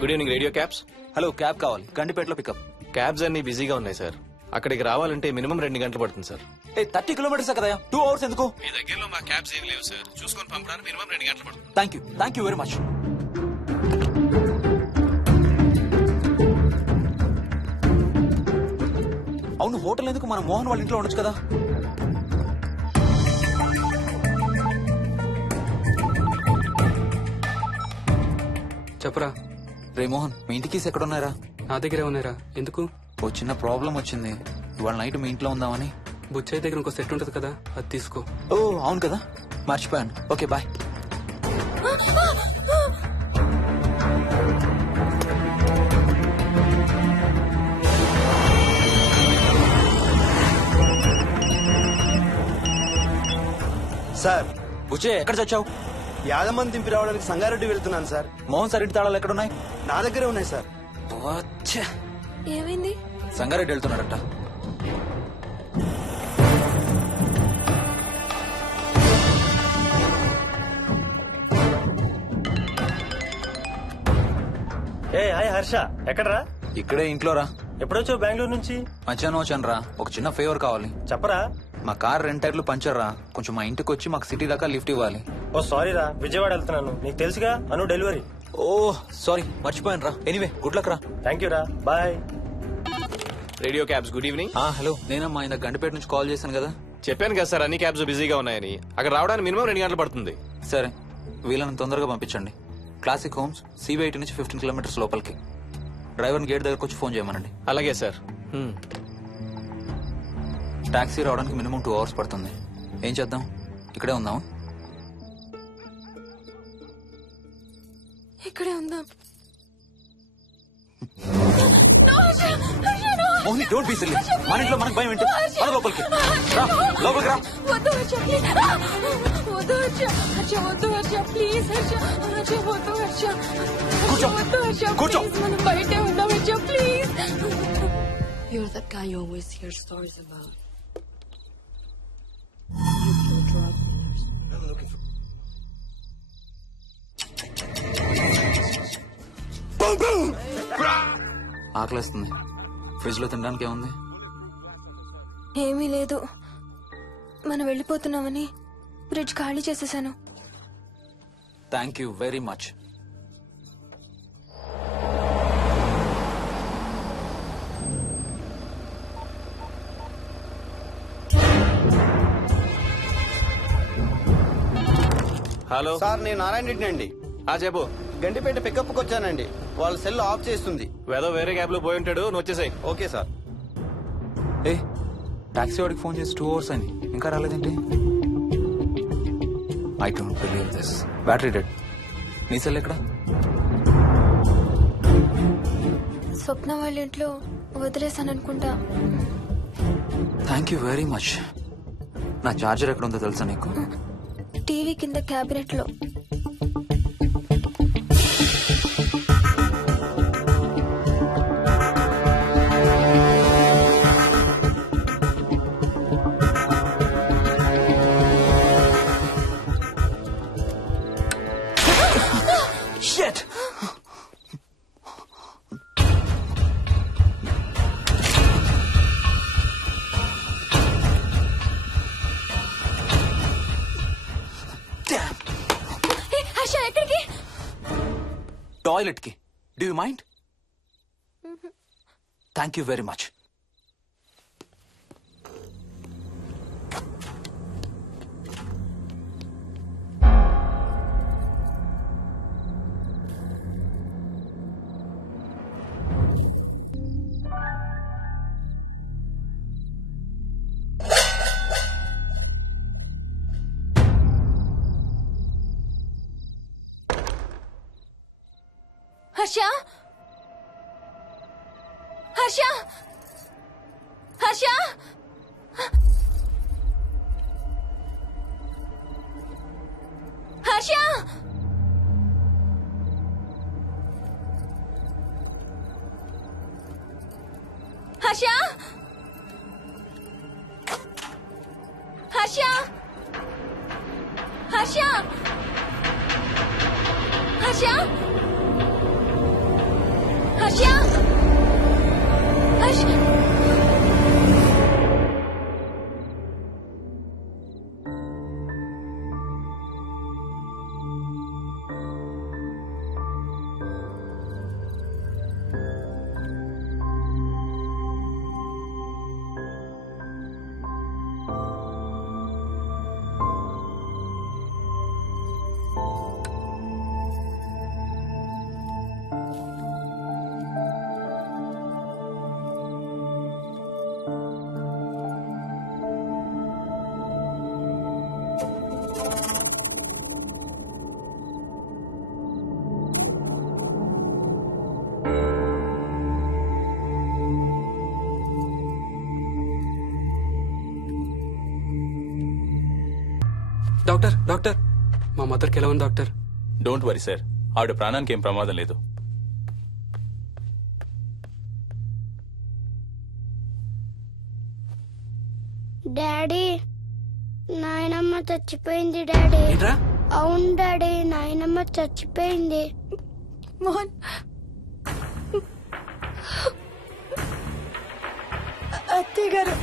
Good evening radio cabs. Hello, cab కావాలి. గండిపేటలో పికప్. క్యాబ్స్ అన్ని బిజీగా ఉన్నాయి సార్. అక్కడికి రావాలంటే మినిమం 2 గంటలు పడుతుంది సార్. 30 కిలోమీటర్స్ కదా, 2 అవర్స్ ఎందుకు? మీ దగ్గరలో మా క్యాబ్స్ ఏం లేవు సార్. చూసుకొని పంపడానికి మినిమం 2 గంటలు పడుతుంది. Thank you very much. అవును, హోటల్ ఎందుకు? మన మోహన్ వాళ్ళ ఇంట్లో ఉండొచ్చు కదా. చెప్పరా. రే మోహన్, మీ ఇంటికి ఎక్కడ ఉన్నారా? నా దగ్గరే ఉన్నారా? ఎందుకు? ఓ చిన్న ప్రాబ్లం వచ్చింది. ఇవాళ నైట్ మీ ఇంట్లో ఉందామని. బుచ్చయ్య దగ్గర ఇంకో సెట్ ఉంటది కదా, అది తీసుకో. ఓ అవును కదా, మర్చిపోయాను. Okay bye. సార్, బుచ్చయ్య ఎక్కడ చచ్చావు? యాదమ్మని దింపి రావడానికి సంగారెడ్డి వెళ్తున్నాను సార్. మోహన్ సార్ ఇంటి తాళాలు ఎక్కడున్నాయి? నా దగ్గరే ఉన్నాయి సార్. ఏమైంది? సంగారెడ్డి వెళ్తున్నాడట. ఏ హాయ్ హర్ష, ఎక్కడరా? ఇక్కడే ఇంట్లో రా. ఎప్పుడొచ్చావు బెంగళూరు నుంచి? మధ్యాహ్నం వచ్చాను రా. ఒక చిన్న ఫేవర్ కావాలి. చెప్పరా. మా కార్ 2 టైర్లు పంచర్ రా. కొంచెం మా ఇంటికి వచ్చి మాకు సిటీ దాకా లిఫ్ట్ ఇవ్వాలి. ఓ సారీ రా, విజయవాడ వెళ్తున్నాను. నీకు తెలుసుగా, అను డెలివరీ. ఓ సారీ, మర్చిపోయాను రా. ఎనీవే, గుడ్ లక్ రా. థ్యాంక్ యూ రా, bye. Radio cabs, good evening. Hello, నేనమ్మా ఇంత గండిపేట నుంచి కాల్ చేశాను కదా. చెప్పాను కదా సార్, అన్ని క్యాబ్స్ బిజీగా ఉన్నాయని. అక్కడ రావడానికి మినిమం 2 గంటలు పడుతుంది. సరే, వీళ్ళని తొందరగా పంపించండి. క్లాసిక్ హోమ్స్, సిబిఐటి నుంచి 15 కిలోమీటర్స్ లోపలికి. డ్రైవర్ని గేట్ దగ్గరకు వచ్చి ఫోన్ చేయమనండి. అలాగే సార్. టాక్సీ రావడానికి మినిమం 2 అవర్స్ పడుతుంది. ఏం చేద్దాం? ఇక్కడే ఉందాం. ఇక్కడే ఉందాం. Mohini, don't be silly. మన ఇంట్లో మనకు భయం ఏంటి? మన లోపలికి రా, లోపలికి రా. వద్దు హర్ష, ప్లీజ్. వద్దు హర్ష, హర్ష వద్దు హర్ష, ప్లీజ్ హర్ష, హర్ష వద్దు హర్ష, కూర్చో, వద్దు హర్ష, కూర్చో. ప్లీజ్, మనం బయటే ఉందాం Harsha, please. You're that guy you always hear stories about. ఆకలిస్తుంది. ఫ్రిడ్జ్ లో తినడానికి ఏముంది? ఏమీ లేదు. మనం వెళ్ళిపోతున్నామని ఫ్రిడ్జ్ ఖాళీ చేసేసాను. Thank you very much. Hello sir, నేను నారాయణ రెడ్డి అండి. చెప్పు. గండిపేట పికప్కి వచ్చానండి. వాళ్ళ సెల్ ఆఫ్ చేస్తుంది. ఏదో వేరే క్యాబ్ లో పోయి ఉంటాడు, నువ్వు వచ్చేసాయి. Okay sir. ఏ టాక్సీ వాడికి ఫోన్ చేసి 2 hours అని ఇంకా రాలేదేంటి? I don't believe this. Battery dead. నీ సెల్ ఎక్కడ? స్వప్న వాళ్ళ ఇంట్లో వదిలేసాను అనుకుంటా. Thank you very much. నా చార్జర్ ఎక్కడ ఉందో తెలుసా నీకు? టీవీ కింద క్యాబినెట్ లో. Shit! హర్ష ఎక్కడికి? టాయిలెట్ కి. Do you mind? Thank you very much. Harsha Harsha Harsha Harsha Harsha Harsha Harsha Harsha Harsha Harsha doctor doctor, మా మదర్కి ఎలా ఉంది డాక్టర్? డోంట్ వరీ సార్, ఆవిడ ప్రాణానికి ఏం ప్రమాదం లేదు. డాడీ, నాయనమ్మ చచ్చిపోయింది డాడీ. ఏంట్రా? అవును డాడీ, నాయనమ్మ చచ్చిపోయింది. మోహన్, అత్తయ్య గారు.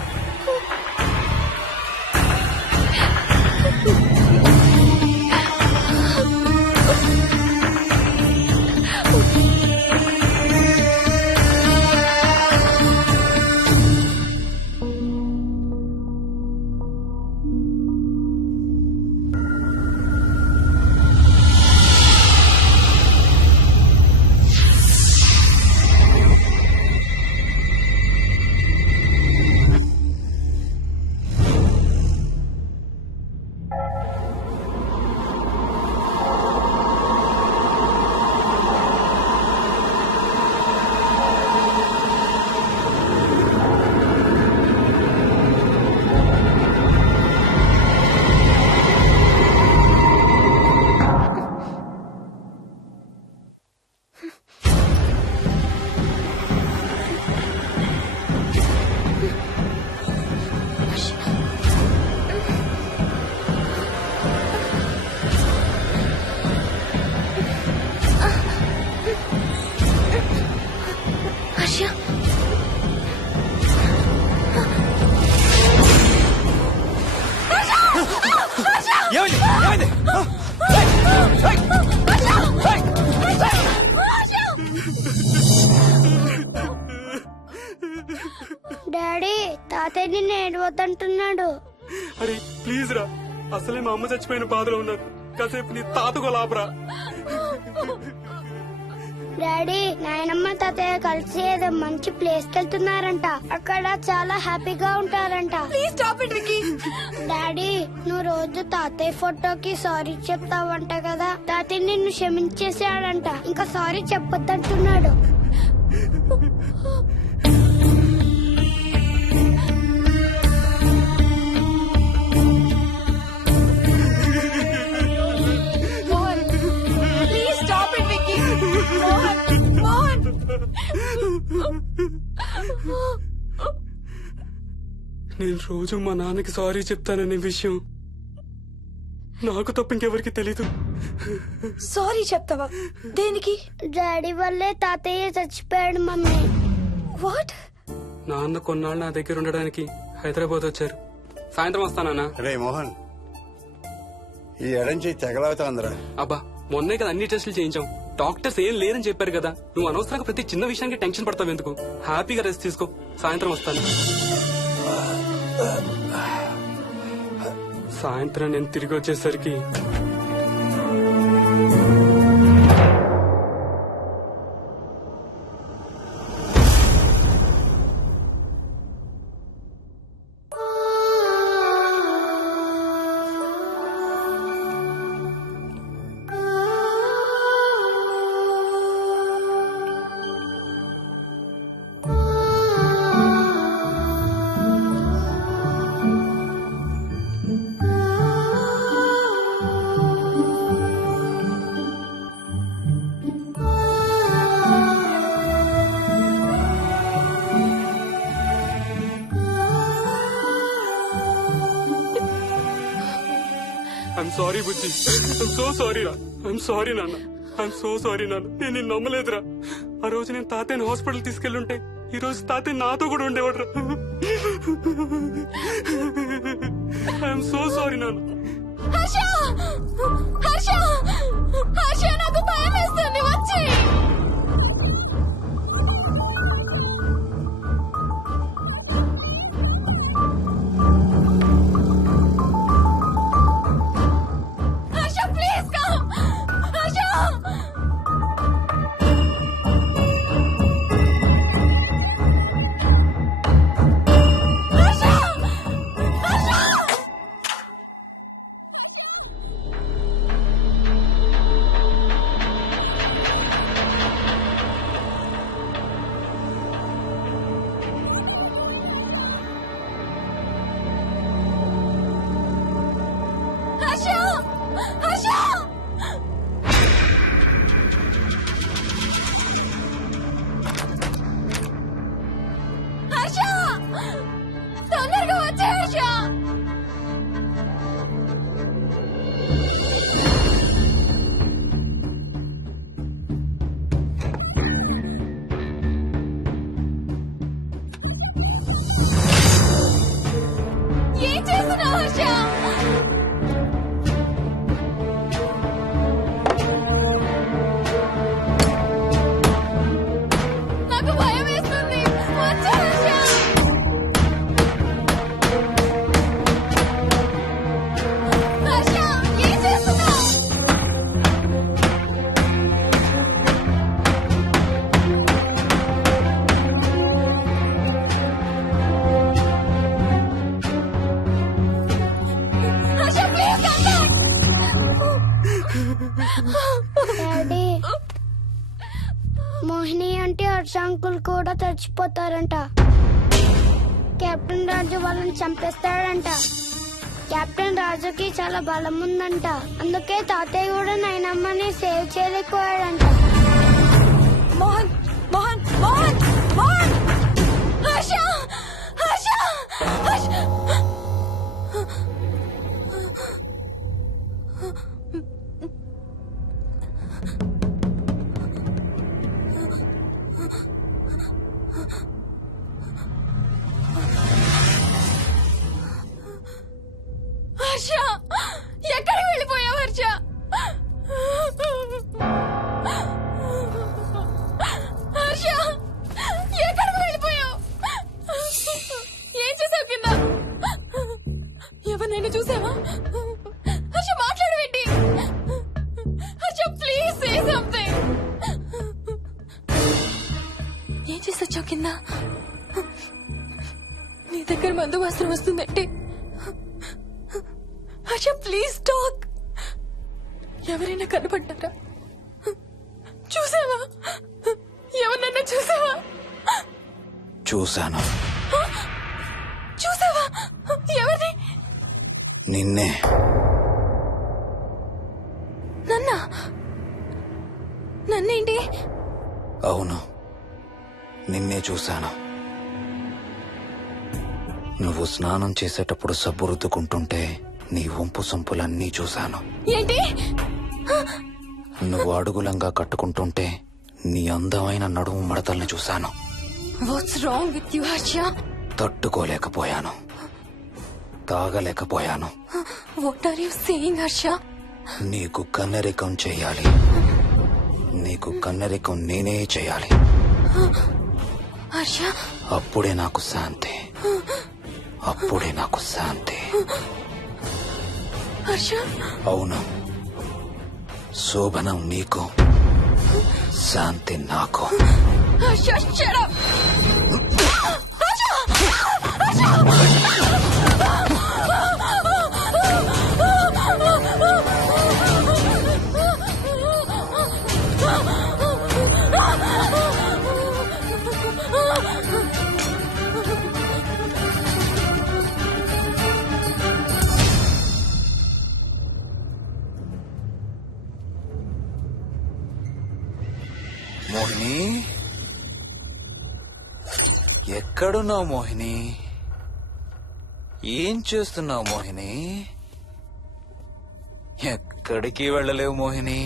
డాడీ తాతయ్య నిన్ను ఏడవద్దంటున్నాడు. అరే ప్లీజ్ రా, అసలే మా అమ్మ చచ్చిపోయిన బాధలో ఉన్నాను. కాసేపు నీ తాతకు లాభరా. డాడీ నాయనమ్మ తాతయ్య కలిసి ఏదో మంచి ప్లేస్ కి వెళ్తున్నారంట. అక్కడ చాలా హ్యాపీగా ఉంటారంట. డాడీ నువ్వు రోజు తాతయ్య ఫోటోకి సారీ చెప్తావంట కదా. తాతయ్య నిన్ను క్షమించేసాడంట. ఇంకా సారీ చెప్పొద్దంటున్నాడు. నేను రోజు మా నాన్నకి సారీ చెప్తాననే విషయం నాకు తప్ప ఇంకెవరికి తెలీదు. సారీ చెప్తావా? దేనికి? డాడీ వల్లే తాతయ్య చచ్చిపోయాడు మమ్మీ. వాట్? నాన్న కొన్నాళ్ళు నా దగ్గర ఉండడానికి హైదరాబాద్ వచ్చారు. సాయంత్రం వస్తానా? రే మోహన్, ఈ ఎడం చేయి తెగలవుతాందిరా. అబ్బా మొన్నే కదా అన్ని టెస్టులు చేయించాం. డాక్టర్స్ ఏం లేదని చెప్పారు కదా. నువ్వు అనవసరంగా ప్రతి చిన్న విషయానికి టెన్షన్ పడతావు ఎందుకు? హ్యాపీగా రెస్ట్ తీసుకో. సాయంత్రం వస్తాను. సాయంత్రం నేను తిరిగి వచ్చేసరికి I'm sorry Bujji. I'm so sorry రా. ఐఎమ్ సారీ నాన్న. ఐఎమ్ సో సారీ నాన్న. నేను నిన్ను నమ్మలేదురా. ఆ రోజు నేను తాతయ్యని హాస్పిటల్ తీసుకెళ్ళుంటే ఈ రోజు తాతయ్య నాతో కూడా ఉండేవాడు రా. ఐఎమ్ సో సారీ నాన్న. నాకు భయం వేస్తుంది. వచ్చి తొందరగా వచ్చే హర్ష. ఏం చేస్తున్నావు హర్ష? నాకు భయం వేస్తుంది. వచ్చే హర్ష. హర్ష ఏం చేస్తున్నావు? Harsha please come back. Daddy Mohini అంటే హర్ష అంకుల్ కూడా చచ్చిపోతారంట. కెప్టెన్ రాజు వాళ్ళని చంపేస్తాడంట. కెప్టెన్ రాజుకి చాలా బలం ఉందంట. అందుకే తాతయ్య కూడా నాయనమ్మని సేవ్ చేయలేకపోయాడంట. మోహన్ మోహన్ మోహన్ మోహన్. హర్ష హర్ష హర్ష. హర్ష ఎక్కడికి వెళ్ళిపోయావు హర్ష? కింద నీ దగ్గర మందు వాసన వస్తుందంటే హర్ష ప్లీజ్ టాక్. ఎవరైనా కనపడ్డారా? చూసావా? ఎవరినన్నా చూసావా? చూశాను. చూసావా? ఎవరిని? నిన్నే. నన్నేంటి? అవును, నిన్నే చూశాను. నువ్వు స్నానం చేసేటప్పుడు సబ్బు రుద్దుకుంటుంటే నీ వంపు సొంపులన్నీ చూశాను. ఏంటి? నువ్వు అడుగులంగా కట్టుకుంటుంటే నీ అందమైన నడుము మడతల్ని చూశాను. What's wrong with you Harsha? తట్టుకోలేకపోయాను, తాగలేకపోయాను. What are you saying Harsha? నీకు కన్నరికం చెయ్యాలి. నీకు కన్నరికం నేనే చేయాలి. హర్ష, అప్పుడే నాకు శాంతి. అప్పుడే నాకు శాంతి. హర్ష, అవును, శోభనం నీకు, శాంతి నాకు. Harsha, shut up! మోహిని, ఎక్కడున్నావు మోహిని? ఏం చేస్తున్నావు మోహిని? ఎక్కడికి వెళ్ళలేవు మోహిని.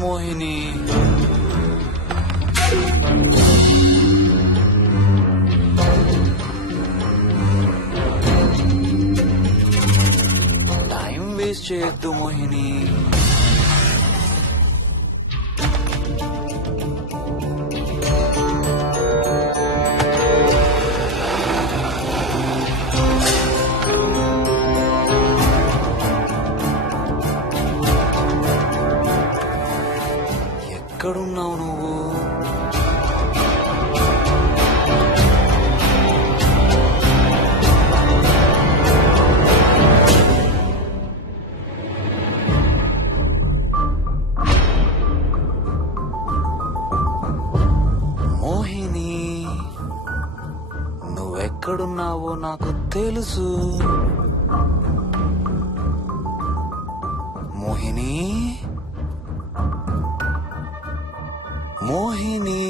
మోహిని, టైం వేస్ట్ చేయొద్దు మోహిని. ఎక్కడున్నావు నువ్వు? మోహిని, నువ్వెక్కడున్నావో నాకు తెలుసు. మోహిని, మోహిని,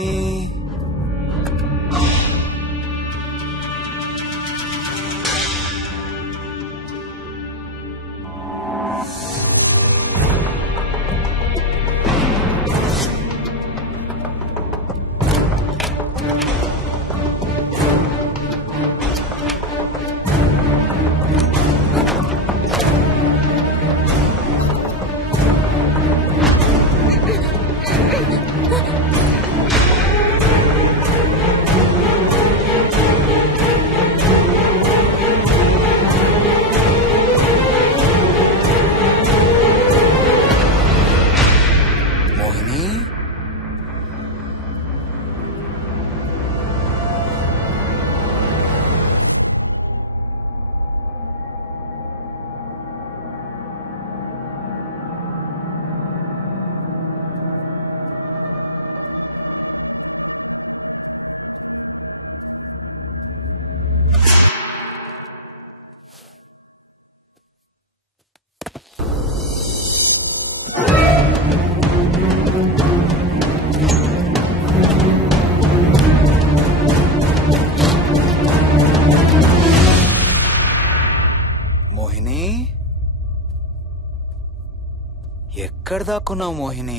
ఎక్కడ దాక్కున్నావు మోహిని?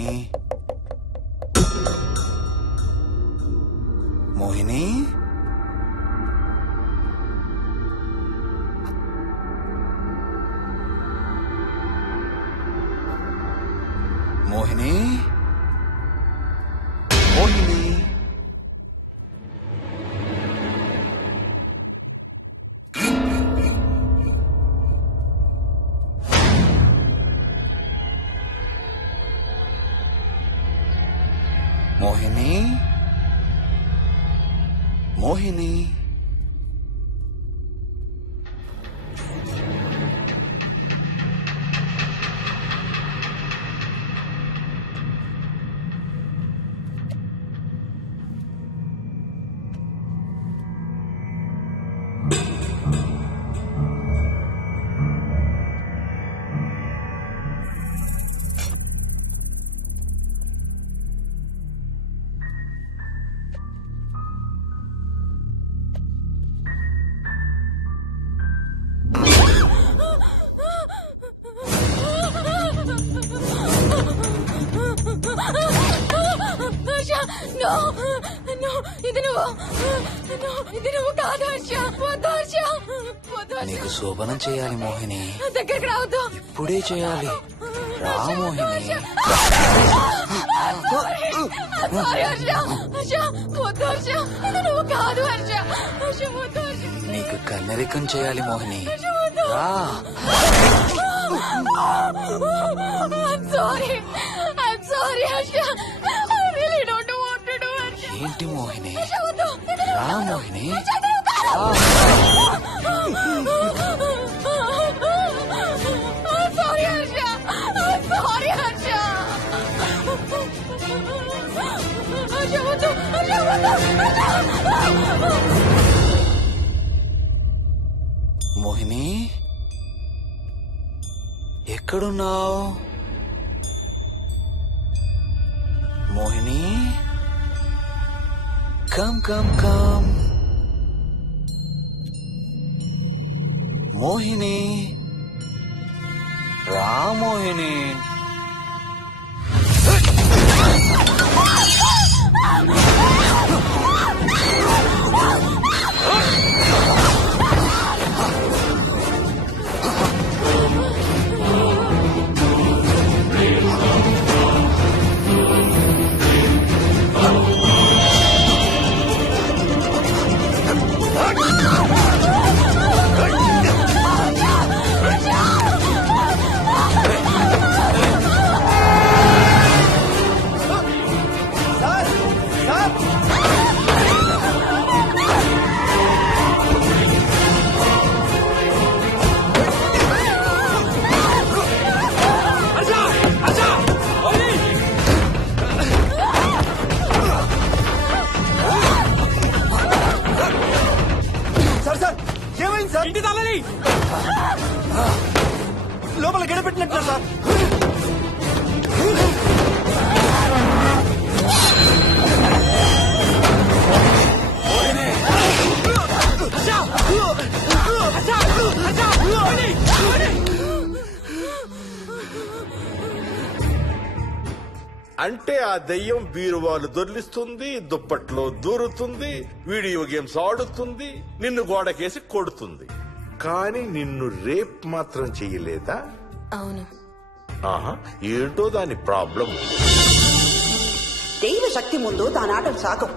మోహిని, మోహిని, మోహిని. మోహిని, మోహిని. హర్ష, no, no, ఇది నువ్వు కాదు హర్ష. వద్దు హర్ష, వద్దు హర్ష. నీకు శోభనం చేయాలి మోహిని. దగ్గరికి రావద్దు. ఇప్పుడే చేయాలి. రా మోహిని. సారీ హర్ష. హర్ష, వద్దు హర్ష. ఇది నువ్వు కాదు హర్ష. హర్ష, వద్దు హర్ష. నీకు కన్నరికం చేయాలి మోహిని. రా. I'm sorry Harsha. I really don't want to do it. ఏంటి మోహిని? హర్ష, వద్దు. రా Mohini. I'm sorry Harsha. I'm sorry Harsha. Harsha, వద్దు. హర్ష, వద్దు. మోహిని, ఎక్కడున్నావు Mohini? Come come come Mohini. రా మోహిని. ఇంటి తాళాలి లోపల గడపెట్టినట్టు సార్. అంటే ఆ దెయ్యం బీరువాలు దొర్లిస్తుంది, దుప్పట్లో దూరుతుంది, వీడియో గేమ్స్ ఆడుతుంది, నిన్ను గోడకేసి కొడుతుంది. కానీ నిన్ను రేప్ మాత్రం చెయ్యలేదా? అవును. ఆహా, ఏంటో దాని ప్రాబ్లం. దైవ శక్తి ముందు దానాటలు సాగం.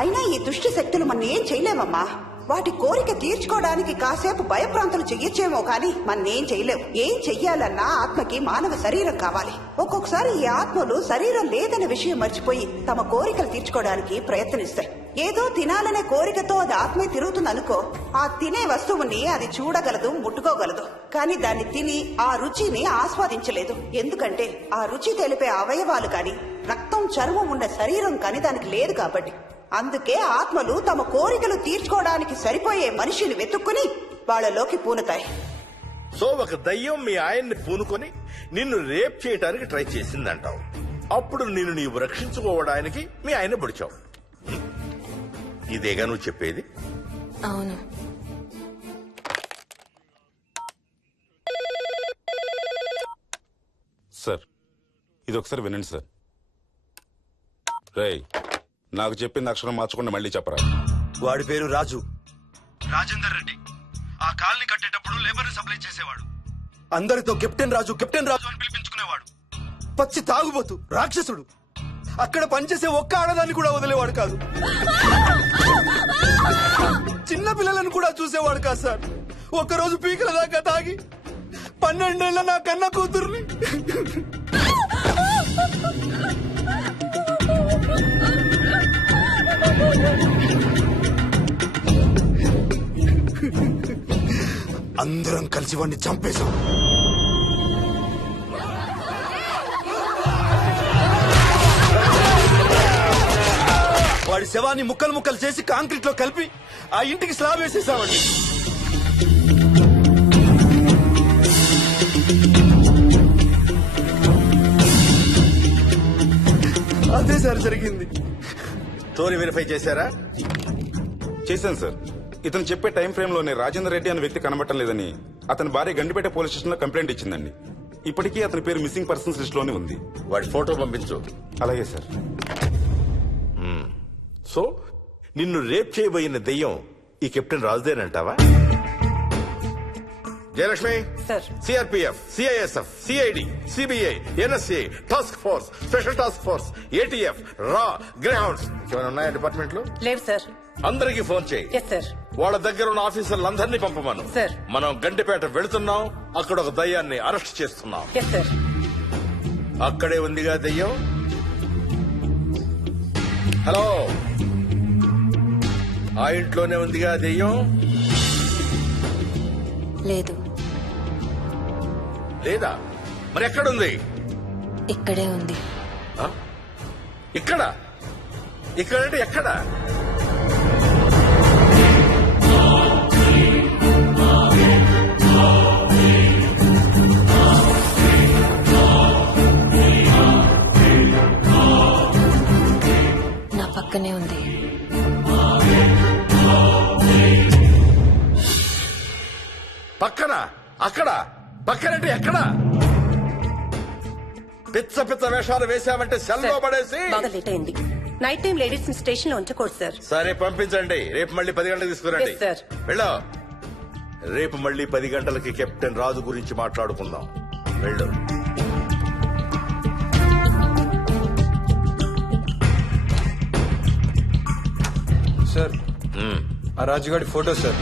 అయినా ఈ దుష్ట శక్తులు మన ఏం చేయలేమమ్మా. వాటి కోరిక తీర్చుకోవడానికి కాసేపు భయప్రాంతులు చెయ్యొచ్చేమో కానీ మన్నేం చేయలేవు. ఏం చెయ్యాలన్నా ఆత్మకి మానవ శరీరం కావాలి. ఒక్కొక్కసారి ఈ ఆత్మలు శరీరం లేదన్న విషయం మర్చిపోయి తమ కోరికలు తీర్చుకోవడానికి ప్రయత్నిస్తాయి. ఏదో తినాలనే కోరికతో అది ఆత్మే తిరుగుతుందనుకో, ఆ తినే వస్తువుని అది చూడగలదు, ముట్టుకోగలదు. కానీ దాన్ని తిని ఆ రుచిని ఆస్వాదించలేదు. ఎందుకంటే ఆ రుచి తెలిపే అవయవాలు కాని రక్తం, చర్మం ఉన్న శరీరం కాని దానికి లేదు కాబట్టి. అందుకే ఆత్మలు తమ కోరికలు తీర్చుకోవడానికి సరిపోయే మనిషిని వెతుక్కుని వాళ్ళలోకి పూనుతాయి. సో ఒక దయ్యం మీ ఆయన్ని పూనుకొని నిన్ను రేప్ చేయడానికి ట్రై చేసిందంటావు. అప్పుడు నిన్ను నీవు రక్షించుకోవడానికి మీ ఆయన పొడిచావు. ఇదేగా నువ్వు చెప్పేది? అవును. సార్, ఇది ఒకసారి వినండి సార్. రేయ్, నాకు చెప్పింది అక్షరం మార్చకుండా మళ్ళీ చెప్పరా. వాడి పేరు రాజు, రాజేందర్ రెడ్డి. ఆ కాలనీ కట్టేటప్పుడు లేబర్ సప్లై చేసేవాడు. అందరితో కెప్టెన్ రాజు అని పిలిపించుకునేవాడు. పచ్చి తాగుబోతు, రాక్షసుడు. అక్కడ పనిచేసే ఒక్క ఆడదాన్ని కూడా వదిలేవాడు కాదు. చిన్న పిల్లలను కూడా చూసేవాడు కాదు సార్. ఒక్కరోజు పీకల దాకా తాగి 12 ఏళ్ల నా కన్న కూతుర్ని అందరం కలిసి వాడిని చంపేశాం. వాడి శవాన్ని ముక్కలు ముక్కలు చేసి కాంక్రీట్ లో కలిపి ఆ ఇంటికి స్లాబ్ వేసేసామండి. అదే సార్ జరిగింది. స్టోరీ వెరిఫై చేశారా? చేశాను సార్. ఇతను చెప్పే టైం ఫ్రేమ్ లోనే రాజేందర్ రెడ్డి అనే వ్యక్తి కనబడటం లేదని అతని భార్య గండిపేట పోలీస్ స్టేషన్ లో కంప్లైంట్ ఇచ్చిందండి. ఇప్పటికీ అతని పేరు మిస్సింగ్ పర్సన్స్ లిస్ట్ లోనే ఉంది. వాడి ఫోటో పంపించు. అలాగే సార్. సో నిన్ను రేప్ చేయబోయిన దెయ్యం ఈ కెప్టెన్ రాజుదేనంటావా? Jayalakshmi, CRPF, CISF, CID, CBI, NSA, task force, special task force, ATF, రా, గ్రేహౌండ్స్ ఏమైనా ఉన్నాయా డిపార్ట్మెంట్ లో? లేదు సార్. అందరికీ ఫోన్ చేయి. వాళ్ళ దగ్గర ఉన్న ఆఫీసర్లందరినీ పంపమను. మనం గండిపేట వెళుతున్నాం. అక్కడ ఒక దయ్యాన్ని అరెస్ట్ చేస్తున్నాం. అక్కడే ఉందిగా దయ్యం. హలో, ఆ ఇంట్లోనే ఉందిగా దెయ్యం? లేదు. లేదా? మరి ఎక్కడుంది? ఇక్కడే ఉంది. ఇక్కడ? ఇక్కడంటే ఎక్కడ? నా పక్కనే ఉంది. పక్కన? అక్కడ? పక్కనంటే ఎక్కడ? పిచ్చ పిచ్చ వేషాలు వేశామంటే సెల్లో పడేసి. బాగా లేట్ అయింది. నైట్ టైం లేడీస్ స్టేషన్ లో ఉంచకూడదు సార్. సరే పంపించండి. రేపు మళ్ళీ 10 గంటలకు తీసుకురండి. వెళ్ళు. రేపు మళ్ళీ 10 గంటలకి కెప్టెన్ రాజు గురించి మాట్లాడుకుందాం. వెళ్ళు. సార్, ఆ రాజుగాడి ఫోటో సార్.